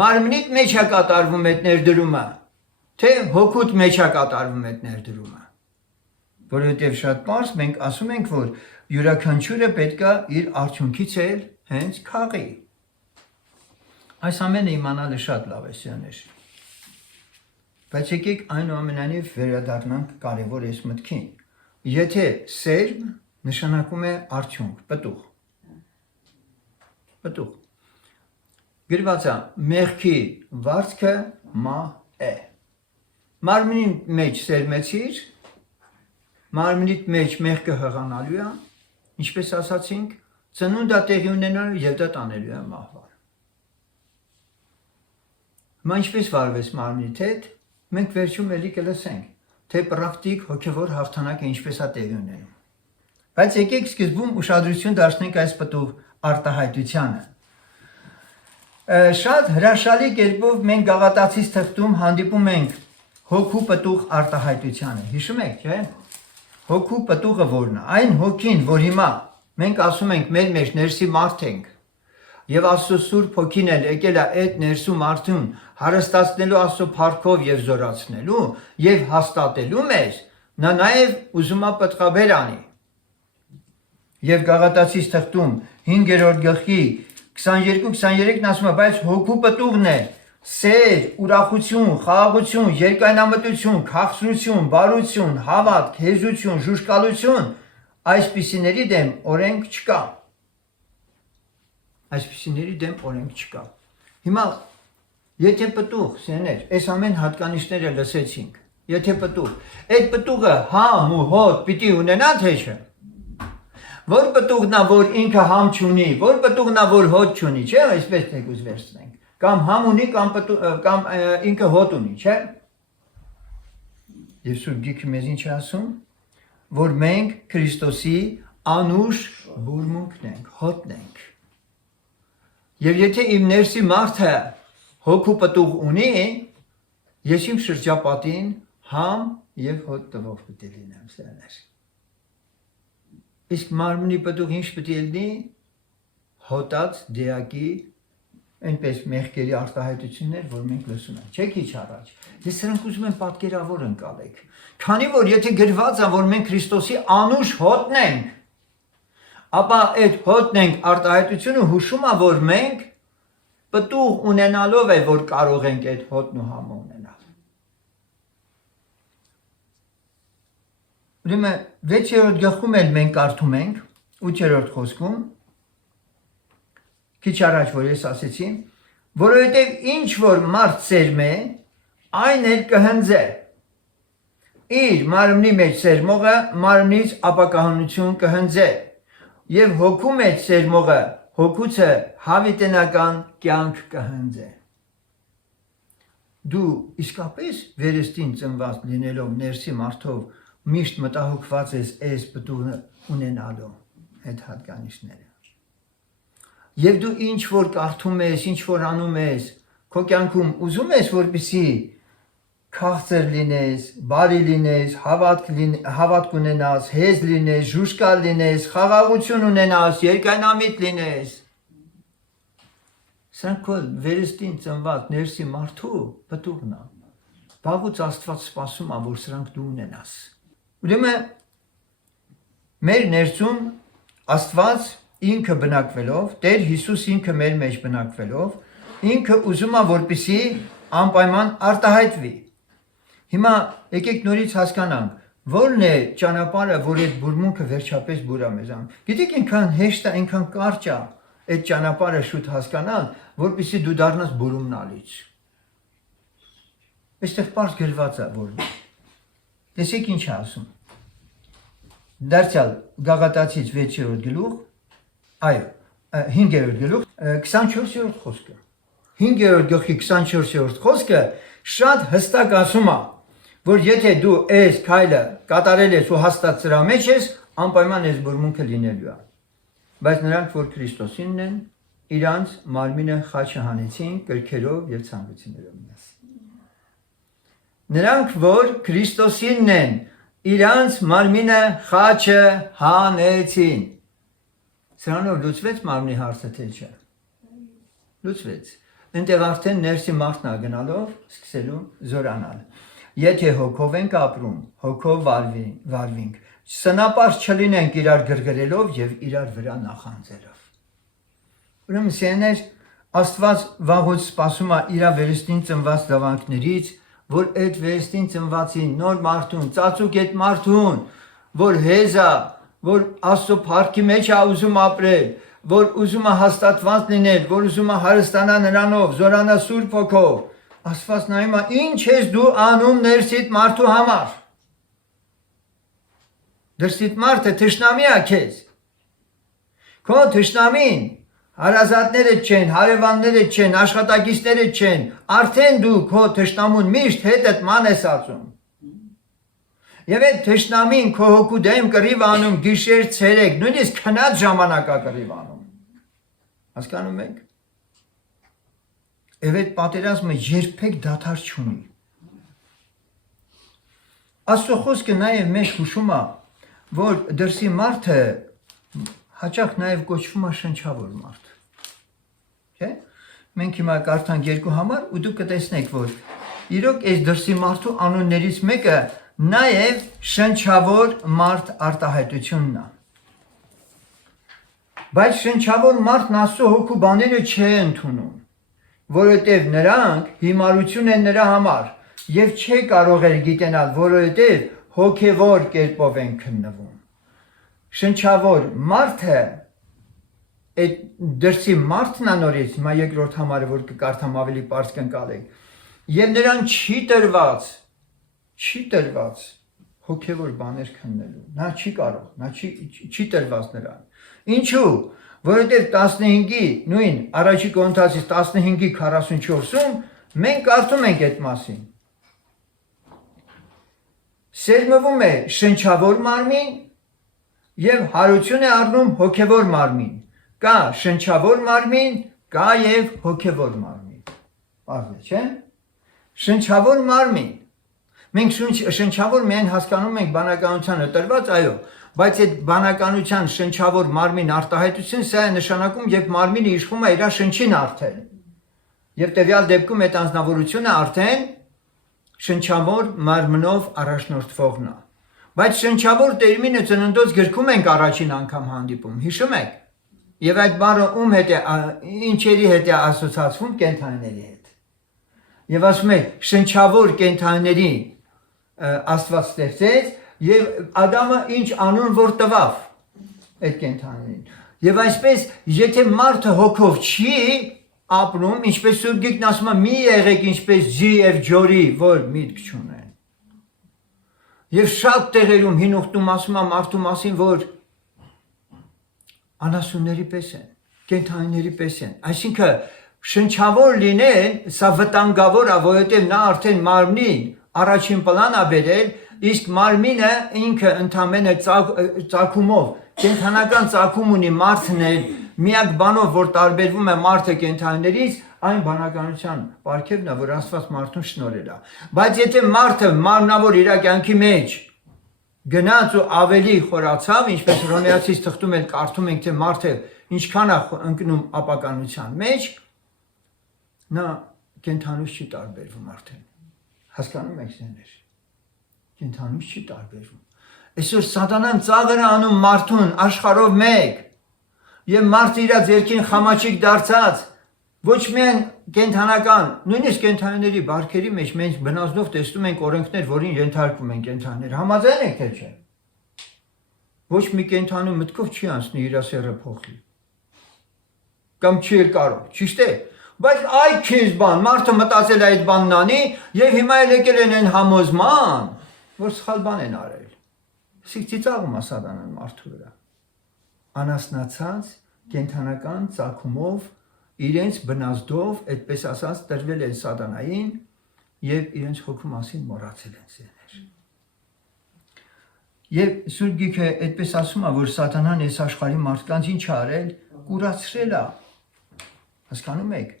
Մարմնիդ մեջ է կատարվում այդ ներդրումը, թե հոգուդ մեջ է կատարվում այդ ներդրումը։ Որովհետև շատ պարզ մենք ասում ենք, որ յուրաքանչյուրը պետքա իր արդյունքից էլ հենց քաղի։ Այս ամենը իմանալը շատ լավ է սիրներ։ Բայց եկեք այնուամենայնիվ վերադառնանք կարևոր այս մտքին։ Եթե սերմ նշանակում է արդյունք, պտուղ։ Պտուղ։ Գրված է մեղքի վարձքը մահ է։ Մարմնի մեջ սերմեցիր, մարմնիդ մեջ մեղքը հղանալու է, ինչպես ասացինք, ծնունդը տեղի ունենալու եւ դա տանելու է մահվան։ Հիմա ինչպես վարվեց մարմնիդ հետ, մենք վերջում էլի կլսենք, թե պրակտիկ հոգևոր հաղթանակը ինչպես է տեղի ունենում։ Բայց եկեք սկզբում ուշադրություն դարձնենք այս պտուղ արտահայտությանը։ Շատ հրաշալի կերպով մենք Գաղատացիս թղթում հանդիպում ենք հոգու պտուղ արտահայտությանը։ Հիշում եք, չէ՞։ Հոգու պտուղը որն է։ Այն հոգին, որ հիմա մենք ասում ենք մեր մեջ ներսի մարդ ենք, եւ Աստծո Սուրբ Հոգին էլ եկել է այդ ներսում արդյուն հարստացնելու Աստծո փառքով եւ զորացնելու եւ հաստատելու մեզ, նա նաեւ ուզում է պատղաբեր անի։ Եվ Գաղատացիս թղթում 5-րդ գլխի 22-23-ն ասում է, բայց հոգու պտուղն է սեր, ուրախություն, խաղաղություն, երկայնամտություն, քաղցրություն, բարություն, հավատք, հեզություն, ժուժկալություն, այսպիսիների դեմ օրենք չկա։ Այսպիսիների դեմ օրենք չկա։ Հիմա եթե պտուղ, սեներ, այս ամեն հատկանիշները լսեցինք, եթե պտուղ, այդ պտուղը համ ու հոտ պիտի ունենա թե չէ։ Որ պտուղն է, որ ինքը համ չունի, որ պտուղն է, որ հոտ չունի, չէ, այսպես թեկուզ վերցնենք։ Կամ համ ունի, կամ ինքը հոտ ունի, չէ։ Եվ Սուրբ Գիրքը մեզ ինչ է ասում, որ մենք Քրիստոսի անուշ բուրմունքն ենք, հոտն ենք։ Եվ եթե իմ ներսի մարդը հոգու պտուղ ունի, ես իմ շրջապատին համ եւ հոտ տվող պիտի լինեմ, սերներ։ Իսկ մարմնի պտուղ ինչ պիտի լինի, հոտած դիակի այնպես մեղքերի արտահայտություններ, որ մենք լսում ենք, չէ՞ քիչ առաջ։ Ես սրանք ուզում եմ պատկերավոր ընկալեք։ Քանի որ եթե գրված է, որ մենք Քրիստոսի անուշ հոտն ենք, ապա այդ հոտն ենք արտահայտությունը հուշում է, որ մենք պտուղ ունենալով է, որ կարող ենք այդ հոտն ու համը ունենալ։ Ուրեմն 6-րդ գլխում էլ մենք կարդում ենք 8-րդ խոսքում քիչ առաջ որ ես ասեցի, որովհետև ինչ որ մարդ սերմե, այն էլ կհնձե։ Իր մարմնի մեջ սերմողը մարմնից ապակահանություն կհնձե, եւ հոգու մեջ սերմողը հոգուցը հավիտենական կյանք կհնձե։ Դու իսկապես վերստին ծնված լինելով ներսի մարդով միշտ մտահոգված ես այս պտուղը ունենալու այդ հատկանիշները։ Եվ դու ինչ որ կարդում ես, ինչ որ անում ես, քո կյանքում ուզում ես, որպեսզի քաղցր լինես, բարի լինես, հավատք ունենաս, հեզ լինես, ժուժկալ լինես, խաղաղություն ունենաս, երկայնամիտ լինես։ Սրանք քո վերստին ծնված ներսի մարդու պտուղն է։ Վաղուց Աստված սպասում է, որ սրանք դու ունենաս։ Ուրեմն մեր ներսում Աստված ինքը բնակվելով, Տեր Հիսուս ինքը մեր մեջ բնակվելով, ինքը ուզում է, որպեսզի անպայման արտահայտվի։ Հիմա եկեք նորից հասկանանք, որն է ճանապարհը, որ այդ բուրմունքը վերջապես բուրա մեզան։ Գիտեք, այնքան հեշտ է, այնքան կարճ է այդ ճանապարհը շուտ հասկանալ, որպեսզի դու դառնաս բուրումնալից։ Այստեղ պարզ գրված է, որ տեսեք ինչ է ասում։ Դարձյալ Գաղատացից 6-րդ գլուխ, այո, 5-րդ գլուխ 24-րդ խոսքը։ 5-րդ գլխի 24-րդ խոսքը շատ հստակ ասում է, որ եթե դու այս քայլը կատարել ես ու հաստատ սրա մեջ ես, անպայման այս բուրմունքը լինելու է։ Բայց նրանք, որ Քրիստոսինն են, իրանց մարմինը խաչը հանեցին կրքերով եւ ցանկություններով մեզ։ Նրանք, որ Քրիստոսինն են, իրանց մարմինը խաչը հանեցին։ Սրանով լուծվեց մարմնի հարցը թե չէ։ Լուծվեց։ Այնտեղ արդեն ներսի մարդն է գնալով սկսելու զորանալ։ Եթե հոգով ենք ապրում, հոգով վարվինք, սնապարզ չլինենք իրար գրգրելով եւ իրար վրա նախանձելով։ Ուրեմն սեներ Աստված վաղուց սպասում է իր վերստին ծնված զավակներից, որ այդ վերստին ծնվածին նոր մարդուն, ծածուկ այդ մարդուն, որ հեզա, որ Աստծո փառքի մեջ է ուզում ապրել, որ ուզում է հաստատված լինել, որ ուզում է հարստանա նրանով, զորանա Սուրբ Հոգով։ Աստված նայում է, ինչ ես դու անում ներսիդ մարդու համար։ Դրսիդ մարդը թշնամի է քեզ։ Քո թշնամին հարազատները չեն, հարևանները չեն, աշխատակիցները չեն, արդեն դու քո թշնամուն միշտ հետդ ման ես ածում։ Եվ այդ թշնամին քո հոգու դեմ կռիվ անում գիշեր ցերեկ, նույնիսկ քնած ժամանակա կռիվ անում։ Հասկանում եք։ Եվ այդ պատերազմը երբեք դադար չունի։ Աստծո խոսքը նաև մեզ հուշում է, որ դրսի մարդը հաճախ նաև կոչվում է շնչավոր մարդ։ Թե մենք հիմա կարդանք երկու համար ու դուք կտեսնեք, որ իրոք այս դրսի մարդու անուններից մեկը նաև շնչավոր մարդ արտահայտությունն է։ Բայց շնչավոր մարդն Աստծո հոգու բաները չէ ընդունում, որովհետև նրանք հիմարություն են նրա համար եւ չէ կարող էր գիտենալ, որովհետև հոգևոր կերպով են քննվում։ Շնչավոր մարդը այդ դրսի մարդն է նորից, հիմա երկրորդ համարը որ կկարդամ ավելի པարզ կընկալեք, եւ նրան չի տրված հոգևոր բաներ քննելու։ Նա չի կարող, նա չի տրված նրան։ Ինչու՞, որովհետև 15-ի նույն առաջի Կորինթացիս 15-ի 44-ում մենք կարդում ենք այդ մասին։ Սերմվում է շնչավոր մարմին եւ հարություն է առնում հոգևոր մարմին։ Կա շնչավոր մարմին, կա եւ հոգևոր մարմին։ Բարձր չէ՞։ Շնչավոր մարմին։ Մենք շնչավոր միայն հասկանում ենք բանականությանը տրված, այո, բայց այդ բանականության շնչավոր մարմին արտահայտություն սա է նշանակում, երբ մարմինը իշխում է իր շնչին արդեն։ Եվ տվյալ դեպքում այդ անձնավորությունը արդեն շնչավոր մարմնով առաջնորդվողն է։ Բայց շնչավոր տերմինը ծննդոց գրքում ենք առաջին անգամ հանդիպում, հիշում եք։ Եվ այդ բառը ում հետ է, ինչերի հետ է ասոցացվում, կենդանիների հետ։ Եվ ասում է շնչավոր կենդանիների Աստված ստեղծեց եւ Ադամը ինչ անուն որ տվավ այդ կենդանին։ Եվ այսպես եթե մարդը հոգով չի ապրում, ինչպես Սուրբ Գիրքն ասում է, մի եղեք ինչպես ջի եւ ջորի, որ միտք չունեն։ Եվ շատ տեղերում հին ուխտում ասում է մարդու մասին, որ անասունների պես են, կենդանիների պես են։ Այսինքն շնչավոր լինել, սա վտանգավոր է, որովհետև նա արդեն մարմնին առաջին պլան է բերել, իսկ մարմինը ինքը ընդամենը ծագումով, կենդանական ծագում ունի մարդն էլ, միակ բանով, որ տարբերվում է մարդը կենդանիներից, այն բանականության պարգևն է, որ Աստված մարդուն շնորհել է։ Բայց եթե մարդը մարմնավոր իր կյանքի մեջ գնաց ու ավելի խորացավ, ինչպես Հռոմեացիս թղթում էլ կարդում ենք, թե մարդը ինչքան է ընկնում ապականության մեջ, նա կենդանուց չի տարբերվում արդեն։ Հասկանում եք սեներ։ Կենդանուց չի տարբերվում։ Այսօր սատանան ծաղր է անում մարդուն աշխարհով մեկ։ Եվ մարդը իր ձեռքին խամաչիկ դարձած, ոչ միայն կենդանական, նույնիսկ կենդանիների բարքերի մեջ մենք բնազդով տեսնում ենք օրենքներ, որին ենթարկվում են կենդանիները։ Համաձայն եք թե չէ։ Ոչ մի կենդանու մտքով չի անցնի իր սերը փոխի։ Կամ չի կարող, ճիշտ է։ Բայց այ քեզ բան, մարդը մտածել է այդ բանն անի եւ հիմա էլ եկել են այն համոզման, որ սխալ բան են արել։ Սիկ ծիծաղում է սատանան մարդու վրա։ Անասնացած կենդանական ծագումով իրենց բնազդով, այդպես ասած, տրվել են սատանային եւ իրենց հոգու մասին մոռացել են սերներ։ Եվ Սուրբ Գիրքը այդպես ասում է, որ սատանան այս աշխարհի մարդկանց ինչ արել, կուրացրել է։ Հասկանում եք։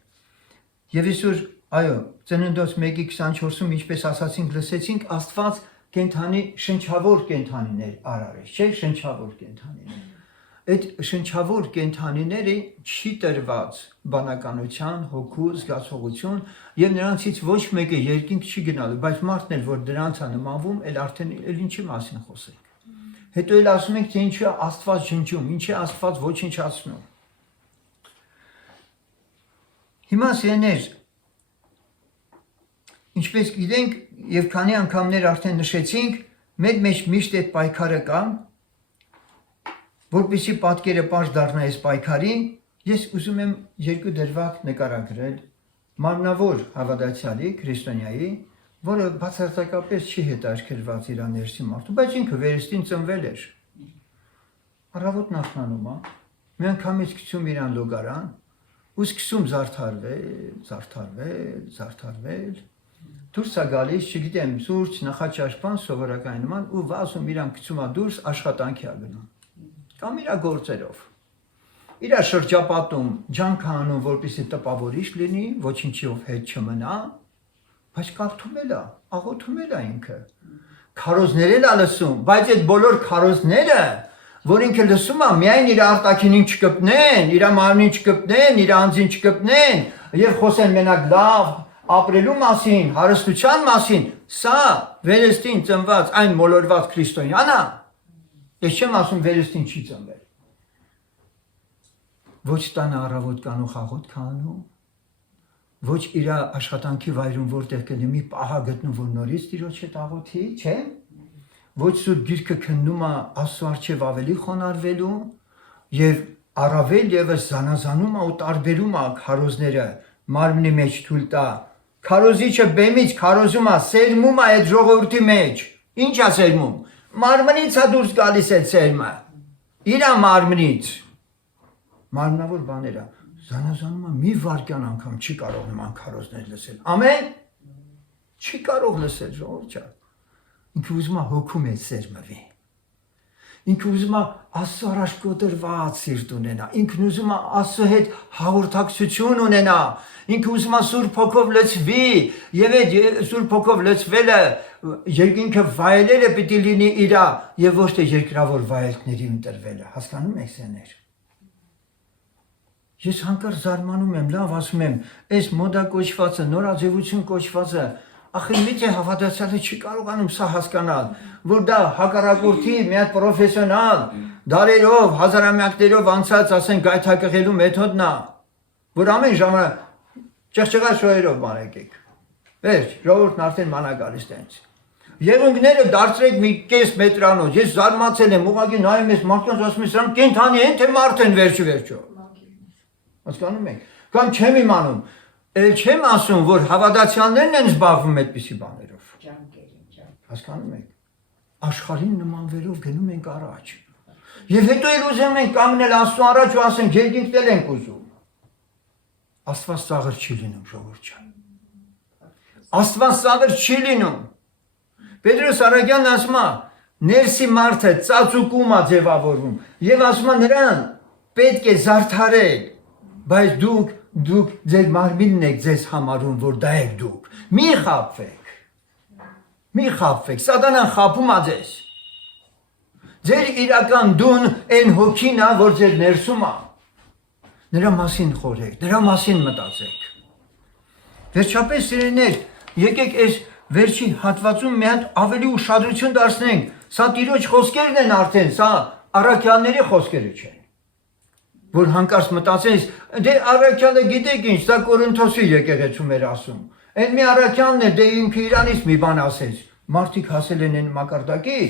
Եվ այսօր, այո, Ծննդոց 1:24-ում ինչպես ասացինք, լսեցինք, Աստված կենդանի շնչավոր կենդանիներ արարեց, չէ՞, շնչավոր կենդանիներ։ Այդ շնչավոր կենդանիները չի տրված բանականության, հոգու, զգացողություն եւ նրանցից ոչ մեկը երկինք չի գնալու, բայց մարդն էլ որ դրանց է նմանվում, էլ արդեն էլ ինչի մասին խոսենք։ Հետո էլ ասում ենք, թե ինչու է Աստված շնչում, ինչ է Աստված ոչնչացնում։ Հիմա սերներ, ինչպես գիտենք եւ քանի անգամներ արդեն նշեցինք, մեր մեջ միշտ այդ պայքարը կա, որպեսզի պատկերը պարզ դառնա այս պայքարին, ես ուզում եմ երկու դրվագ նկարագրել մարմնավոր հավատացյալի, քրիստոնյայի, որը բացարձակապես չի հետաքրքրված իր ներսի մարդու, բայց ինքը վերստին ծնվել էր։ Առավոտ նախնանում է, մի անգամից գցում իրան լոգարան, ու սկսում զարդարվել, դուրս է գալիս, չգիտեմ, սուրճ, նախաճաշ, սովորական նման, ու վազում իրան գցում է դուրս, աշխատանքի է գնում։ Կամ իր գործերով։ Իր շրջապատում ջանք անում, որպեսզի տպավորիչ լինի, ոչինչով հետ չմնա, բայց կարդում էլ է, աղոթում էլ է ինքը։ Քարոզներ էլ է լսում, բայց այդ բոլոր քարոզները որ ինքը լսում է, միայն իր արտաքինին չկպնեն, իր մարմնին չկպնեն, իր անձին չկպնեն եւ խոսեն մենակ լավ ապրելու մասին, հարստության մասին, սա վերստին ծնված այն մոլորված քրիստոնյան է։ Ես չեմ ասում վերստին չի ծնվել։ Ոչ տանը առավոտ կանու խաղոտ կանու, ոչ իր աշխատանքի վայրում որտեղ կլինի պահա գտնում որ նորից Տիրոջ հետ աղոթի, չէ՞։ Ոչ Սուրբ Գիրքը քննում է Աստծո առջև ավելի խոնարհվելու եւ առավել եւս զանազանում է ու տարբերում է քարոզները մարմնի մեջ թույլ տա։ Քարոզիչը բեմից քարոզում է, սերմում է այդ ժողովրդի մեջ։ Ինչ է սերմում։ Մարմնից է դուրս գալիս այդ սերմը։ Իր մարմնից։ Մարմնավոր բաները զանազանում է մի վարքյան անգամ չի կարող նման քարոզներ լսել։ Ամեն չի կարող լսել ժողովուրդ։ Ինքը ուզում է հոգում է սերմվի։ Ինքը ուզում է Աստծո առաջ կոտրված սիրտ ունենա։ Ինքն ուզում է Աստծո հետ հաղորդակցություն ունենա։ Ինքը ուզում է Սուրբ Հոգով լցվի, եւ այդ Սուրբ Հոգով լցվելը ինքը վայելելը պիտի լինի իրա եւ ոչ թե երկրավոր վայելքների ընտրվելը։ Հասկանում եք սեներ։ Ես հանկարծ զարմանում եմ, լավ ասում եմ, այս մոդա կոչվածը, նորաձևություն կոչվածը, ախր միթե հավատացյալը չի կարողանում սա հասկանալ, որ դա հակառակորդի մի հատ պրոֆեսիոնալ, դարերով, հազարամյակներով անցած, ասենք, գայթակղելու մեթոդն է, որ ամեն ժամանակ ճղճղա շոյերով բանեկեք։ Վերջ, ժողովուրդն արդեն մանա գալիս տենց։ Եղունգները դարձրեք մի կես մետրանոց, ես զարմացել եմ, ուղղակի նայում ես մարդկանց ասում եմ, սրանք կենդանի են, թե մարդ են վերջը։ Հասկանում եք, կամ չեմ իմանում, չեմ ասում, որ հավատացյալներն են զբաղվում այդպիսի բաներով։ Հասկանում եք, աշխարհին նմանվելով գնում ենք առաջ։ Եվ հետո էլ ուզում ենք կանգնել Աստծո առաջ ու ասենք, երկինքն էլ ենք ուզում։ Աստված ծաղր չի լինում, ժողովուրդ ջան։ Աստված ծաղր չի լինում։ Պետրոս Արաքյանն ասում է, ներսի մարդը ծածուկում է ձևավորվում եւ ասում է նրան պետք է զարդարել, բայց դուք ձեր մարմինն եք ձեզ համարում, որ դա եք դուք։ Մի խաբվեք, սատանան խաբում է ձեզ։ Ձեր իրական դուն այն հոգին է, որ ձեր ներսում է։ Նրա մասին խորհեք, նրա մասին մտածեք։ Վերջապես սիրելիներ, եկեք այս վերջի հատվածում մի հատ ավելի ուշադրություն դարձնենք։ Սա Տիրոջ խոսքերն են արդեն, սա առաքյալների խոսքերը չեն։ Որ հանկարծ մտածես, դե առաքյալը գիտեք ինչ, սա Կորինթոսի եկեղեցում էր ասում։ Այն մի առաքյալն է, դե ինքը իրանից մի բան ասեց։ Մարդիկ հասել են այն մակարդակի,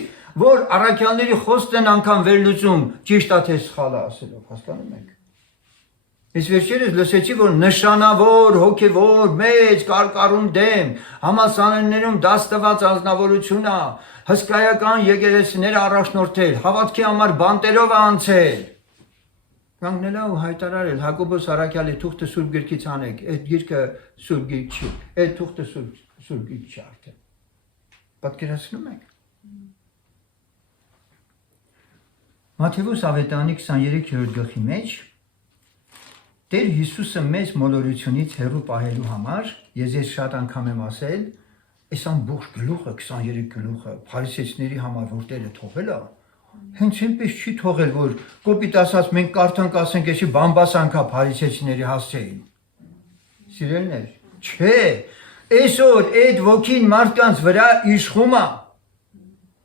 որ առաքյալների խոսքն են անգամ վերլուծում, ճիշտ է թե սխալ է ասելով, հասկանում եք։ Ես վերջերս լսեցի, որ նշանավոր, հոգևոր, մեծ, կարկառուն դեմ, համալսարաններում դաս տված անձնավորություն է, հսկայական եկեղեցիներ առաջնորդել, հավատքի համար բանտերով անցել։ Կանգնելա ու հայտարարել Հակոբոս Արաքյալի թուղթը Սուրբ Գրքից անեք, այդ գիրքը Սուրբ Գիրք չի, այդ թուղթը Սուրբ Գիրք չի արդեն։ Պատկերացնում եք։ Մատթեոս ավետարանի 23-րդ գլխի մեջ Տեր Հիսուսը մեզ մոլորությունից հեռու պահելու համար, ես շատ անգամ եմ ասել, այս ամբողջ գլուխը, 23 գլուխը, փարիսեցիների համար որ Տերը թողել է, հենց այնպես չի թողել, որ կոպիտ ասած մենք կարդանք ասենք, էսի բամբասանքա փարիսեցիների հասցեին։ Սիրելիներ, չէ, այսօր այդ ոգին մարդկանց վրա իշխում է։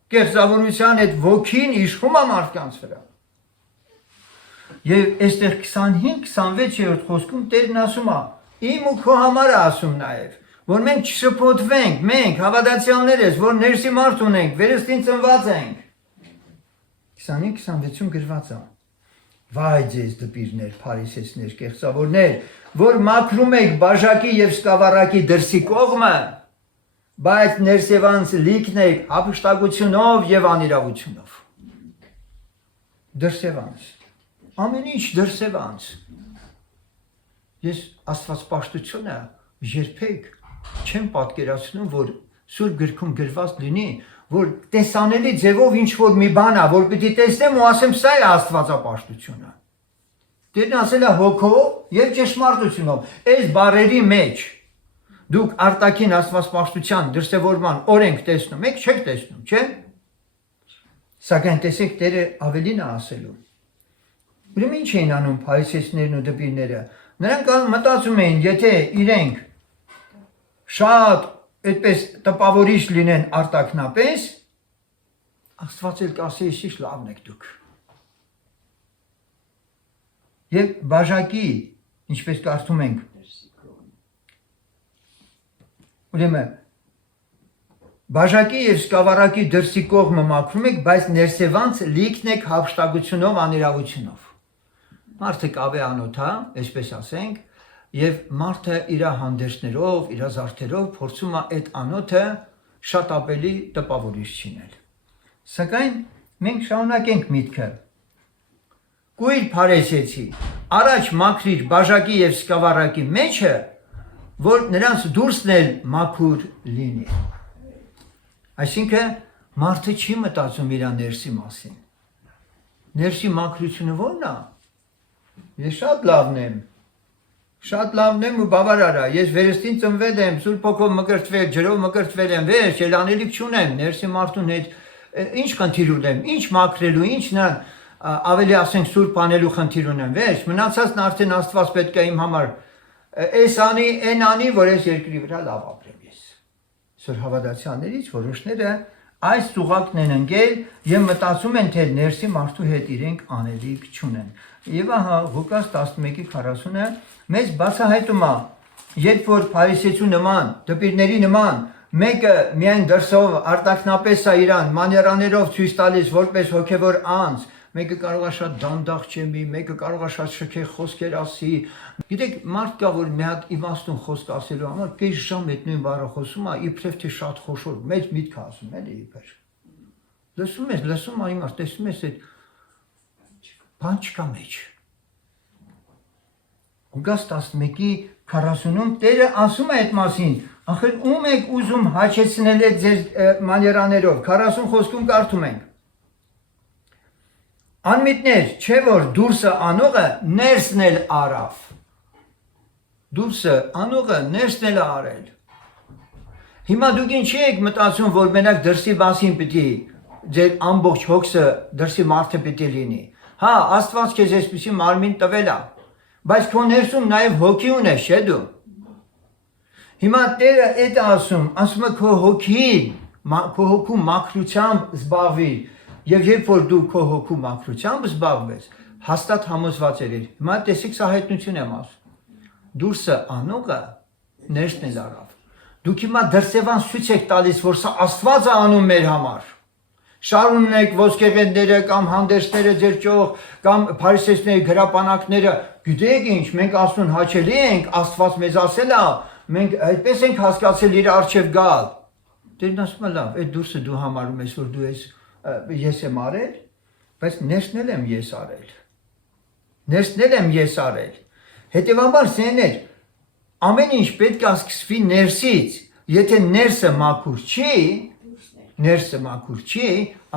Կեղծավորության այդ ոգին իշխում է մարդկանց վրա։ Եվ այստեղ 25-26-րդ խոսքում Տերն ասում է, իմ ու քո համար է ասում նաև, որ մենք չշփոթվենք, մենք հավատացյալներս, որ ներսի մարդ ունենք, վերստին ծնված ենք։ 25-26-ում գրված է. Վայ ձեզ դպիրներ, փարիսեցիներ, կեղծավորներ, որ մաքրում եք բաժակի եւ սկավառակի դրսի կողմը, բայց ներսևանց լիքն եք հափշտակությունով եւ անիրավությունով։ Դրսևանց ամեն ինչ դրսևանց։ Ես Աստվածպաշտությունը երբեք չեմ պատկերացնում, որ Սուրբ Գրքում գրված լինի, որ տեսանելի ձևով ինչ որ մի բան է, որ պիտի տեսնեմ ու ասեմ, սա է Աստվածապաշտությունը։ Տերն ասել է հոգով եւ ճշմարտությունով։ Այս բառերի մեջ դուք արտաքին Աստվածապաշտության դրսևորման օրենք տեսնում եք, չեք տեսնում, չէ՞։ Սակայն տեսեք Տերը ավելին է ասելու։ Ուրեմն ինչ էին անում փարիսեցիներն ու դպիրները։ Նրանք մտածում էին, եթե իրենք շատ այդպես տպավորիչ լինեն արտակնապես, Աստված էլ կասի, «Իշ լավն եք դուք»։ Եվ բաժակի, ինչպես կարդում ենք, ուրեմն բաժակի եւ սկավառակի դրսի կողմը մաքրում եք, բայց ներսևանց լիքն եք հափշտակությունով, անիրավությունով։ Մարդը կավե անոթ է, այսպես ասենք, եւ մարդը իր հանդերձներով, իր զարդերով փորձում է այդ անոթը շատ ավելի տպավորիչ չինել։ Սակայն մենք շարունակենք միտքը։ Կույր փարեսեցի, առաջ մաքրիր բաժակի եւ սկավառակի մեջը, որ նրանց դուրսն էլ մաքուր լինի։ Այսինքն մարդը չի մտածում իր ներսի մասին։ Ներսի մաքրությունը ո՞րն է։ Ես շատ լավն եմ ու բավարար է։ Ես վերստին ծնվել եմ, Սուրբ Հոգով մկրտվել, ջրով մկրտվել եմ, վերջ, էլ անելիք չունեմ, ներսի մարդուն հետ ինչ խնդիր ունեմ, ինչ մաքրելու, ինչն է ավելի ասենք Սուրբ անելու խնդիր ունեմ, վերջ, մնացածն արդեն Աստված պետք է իմ համար այս անի, այն անի, որ այս երկրի վրա լավ ապրեմ ես։ Սոր հավատացյալներից որոշները այս ծուղակն են ընկել եւ մտածում են, թե ներսի մարդու հետ իրենք անելիք չունեն։ Եվ ահա Ղուկաս 11:40-ը մեզ բացահայտում է, երբ որ փարիսեցու նման, դպիրների նման, մեկը միայն դրսով արտակնապես է իրան մաներաներով ցույց տալիս որպես հոգևոր անձ, մեկը կարող է շատ դանդաղ չեմի, մեկը կարող է շատ շքեղ խոսքեր ասի։ Գիտեք, մարդ կա, որ մի հատ իմաստուն խոսք ասելու համար կես ժամ այդ նույն բառը խոսում է, իբրև թե շատ խոշոր, մեծ միտք ասում, էլի իբր։ Լսում է իմաստ, տեսնում ես այդ բան չկա մեջ։ Ղուկաս 11:40-ում Տերը ասում է այդ մասին, ախր ում եք ուզում հաչեցնել այդ ձեր մաներաներով, 40 խոսքում կարդում ենք։ Անմիտներ, չէ որ դուրսը անողը ներսն էլ արավ։ Դուրսը անողը ներսն էլ արել։ Հիմա դուք ինչի եք մտածում, որ մենակ դրսի մասին պիտի ձեր ամբողջ հոգսը դրսի մարդը պիտի լինի։ Հա, Աստված քեզ այսպիսի մարմին տվել է, բայց քո ներսում նաև հոգի ունես, չէ՞ դու։ Հիմա Տերը այդ ասում է քո հոգին, քո հոգու մաքրությամբ զբաղվի։ Եվ երբ որ դու քո հոգու մաքրությամբ զբաղվես, հաստատ համոզված ես։ Հիմա տեսեք, սա հայտնություն եմ ասում։ Դուրսը անողը ներսն էլ արավ։ Դուք հիմա դրսևան ցույց եք տալիս, որ սա Աստված է անում մեր համար։ Շարունեք ոսկեղենները կամ հանդերձները ձեր ճող կամ փարիսեցիների գրապանակները, գիտեք ինչ, մենք ասում հաչելի ենք, Աստված մեզ ասել է, մենք այդպես ենք հասկացել իր առջև գալ։ Տերն ասում է, լավ, այդ դուրսը դու համարում ես, որ դու ես եմ արել, բայց ներսն էլ եմ ես արել։ Ներսն էլ եմ ես արել։ Հետևաբար սեներ, ամեն ինչ պետք է սկսվի ներսից, եթե ներսը մաքուր չի,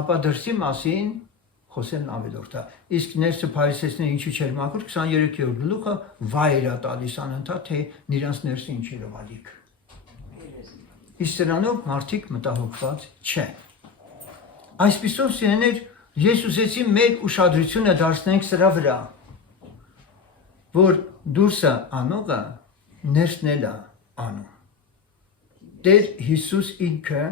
ապա դրսի մասին խոսելն ավելորդ է։ Իսկ ներսը փարիսեցիները ինչու չէր մաքուր, 23-րդ գլուխը վայր է տալիս անընդհատ, թե նրանց ներսը ինչերով ալիք։ Իսկ սրանով մարդիկ մտահոգված չեն։ Այսպիսով սիրելիներ, ես ուզեցի մեր ուշադրությունը դարձնենք սրա վրա, որ դուրսը անողը ներսն էլ է անում։ Տեր Հիսուս ինքը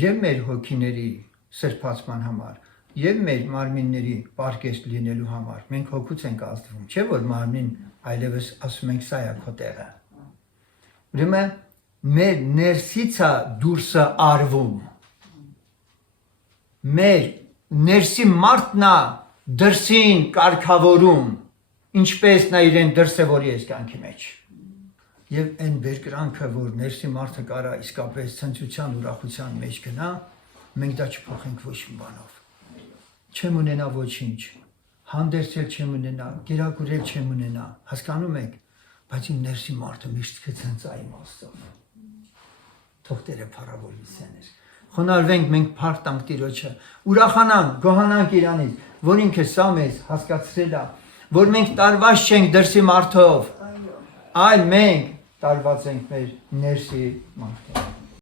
եւ մեր հոգիների սրբացման համար եւ մեր մարմինների պարկեստ լինելու համար մենք հոգուց ենք ազդվում, չէ՞ որ մարմին այլևս ասում ենք սա է քո տեղը։ Ուրեմն մեր ներսից է դուրսը արվում։ Մեր ներսի մարդն է դրսին կարգավորում, ինչպես նա իրեն դրսևորի այս կյանքի մեջ։ Եվ այն բերկրանքը, որ ներսի մարդը կարա իսկապես ցնծության, ուրախության մեջ գնա, մենք դա չփոխենք ոչ մի բանով։ Չեմ ունենա ոչինչ, հանդերձել չեմ ունենա, գերակուրել չեմ ունենա, հասկանում եք, բայց իմ ներսի մարդը միշտ կցնծա իմ Աստծով։ Թող Տերը փառավորի սեներ։ Խոնարհվենք մենք փառք տանք Տիրոջը, ուրախանանք, գոհանանք Իրանից, որ ինքը սա մեզ հասկացրել է, որ մենք տարված չենք դրսի մարդով, այլ մենք տարված ենք մեր ներսի մարդով։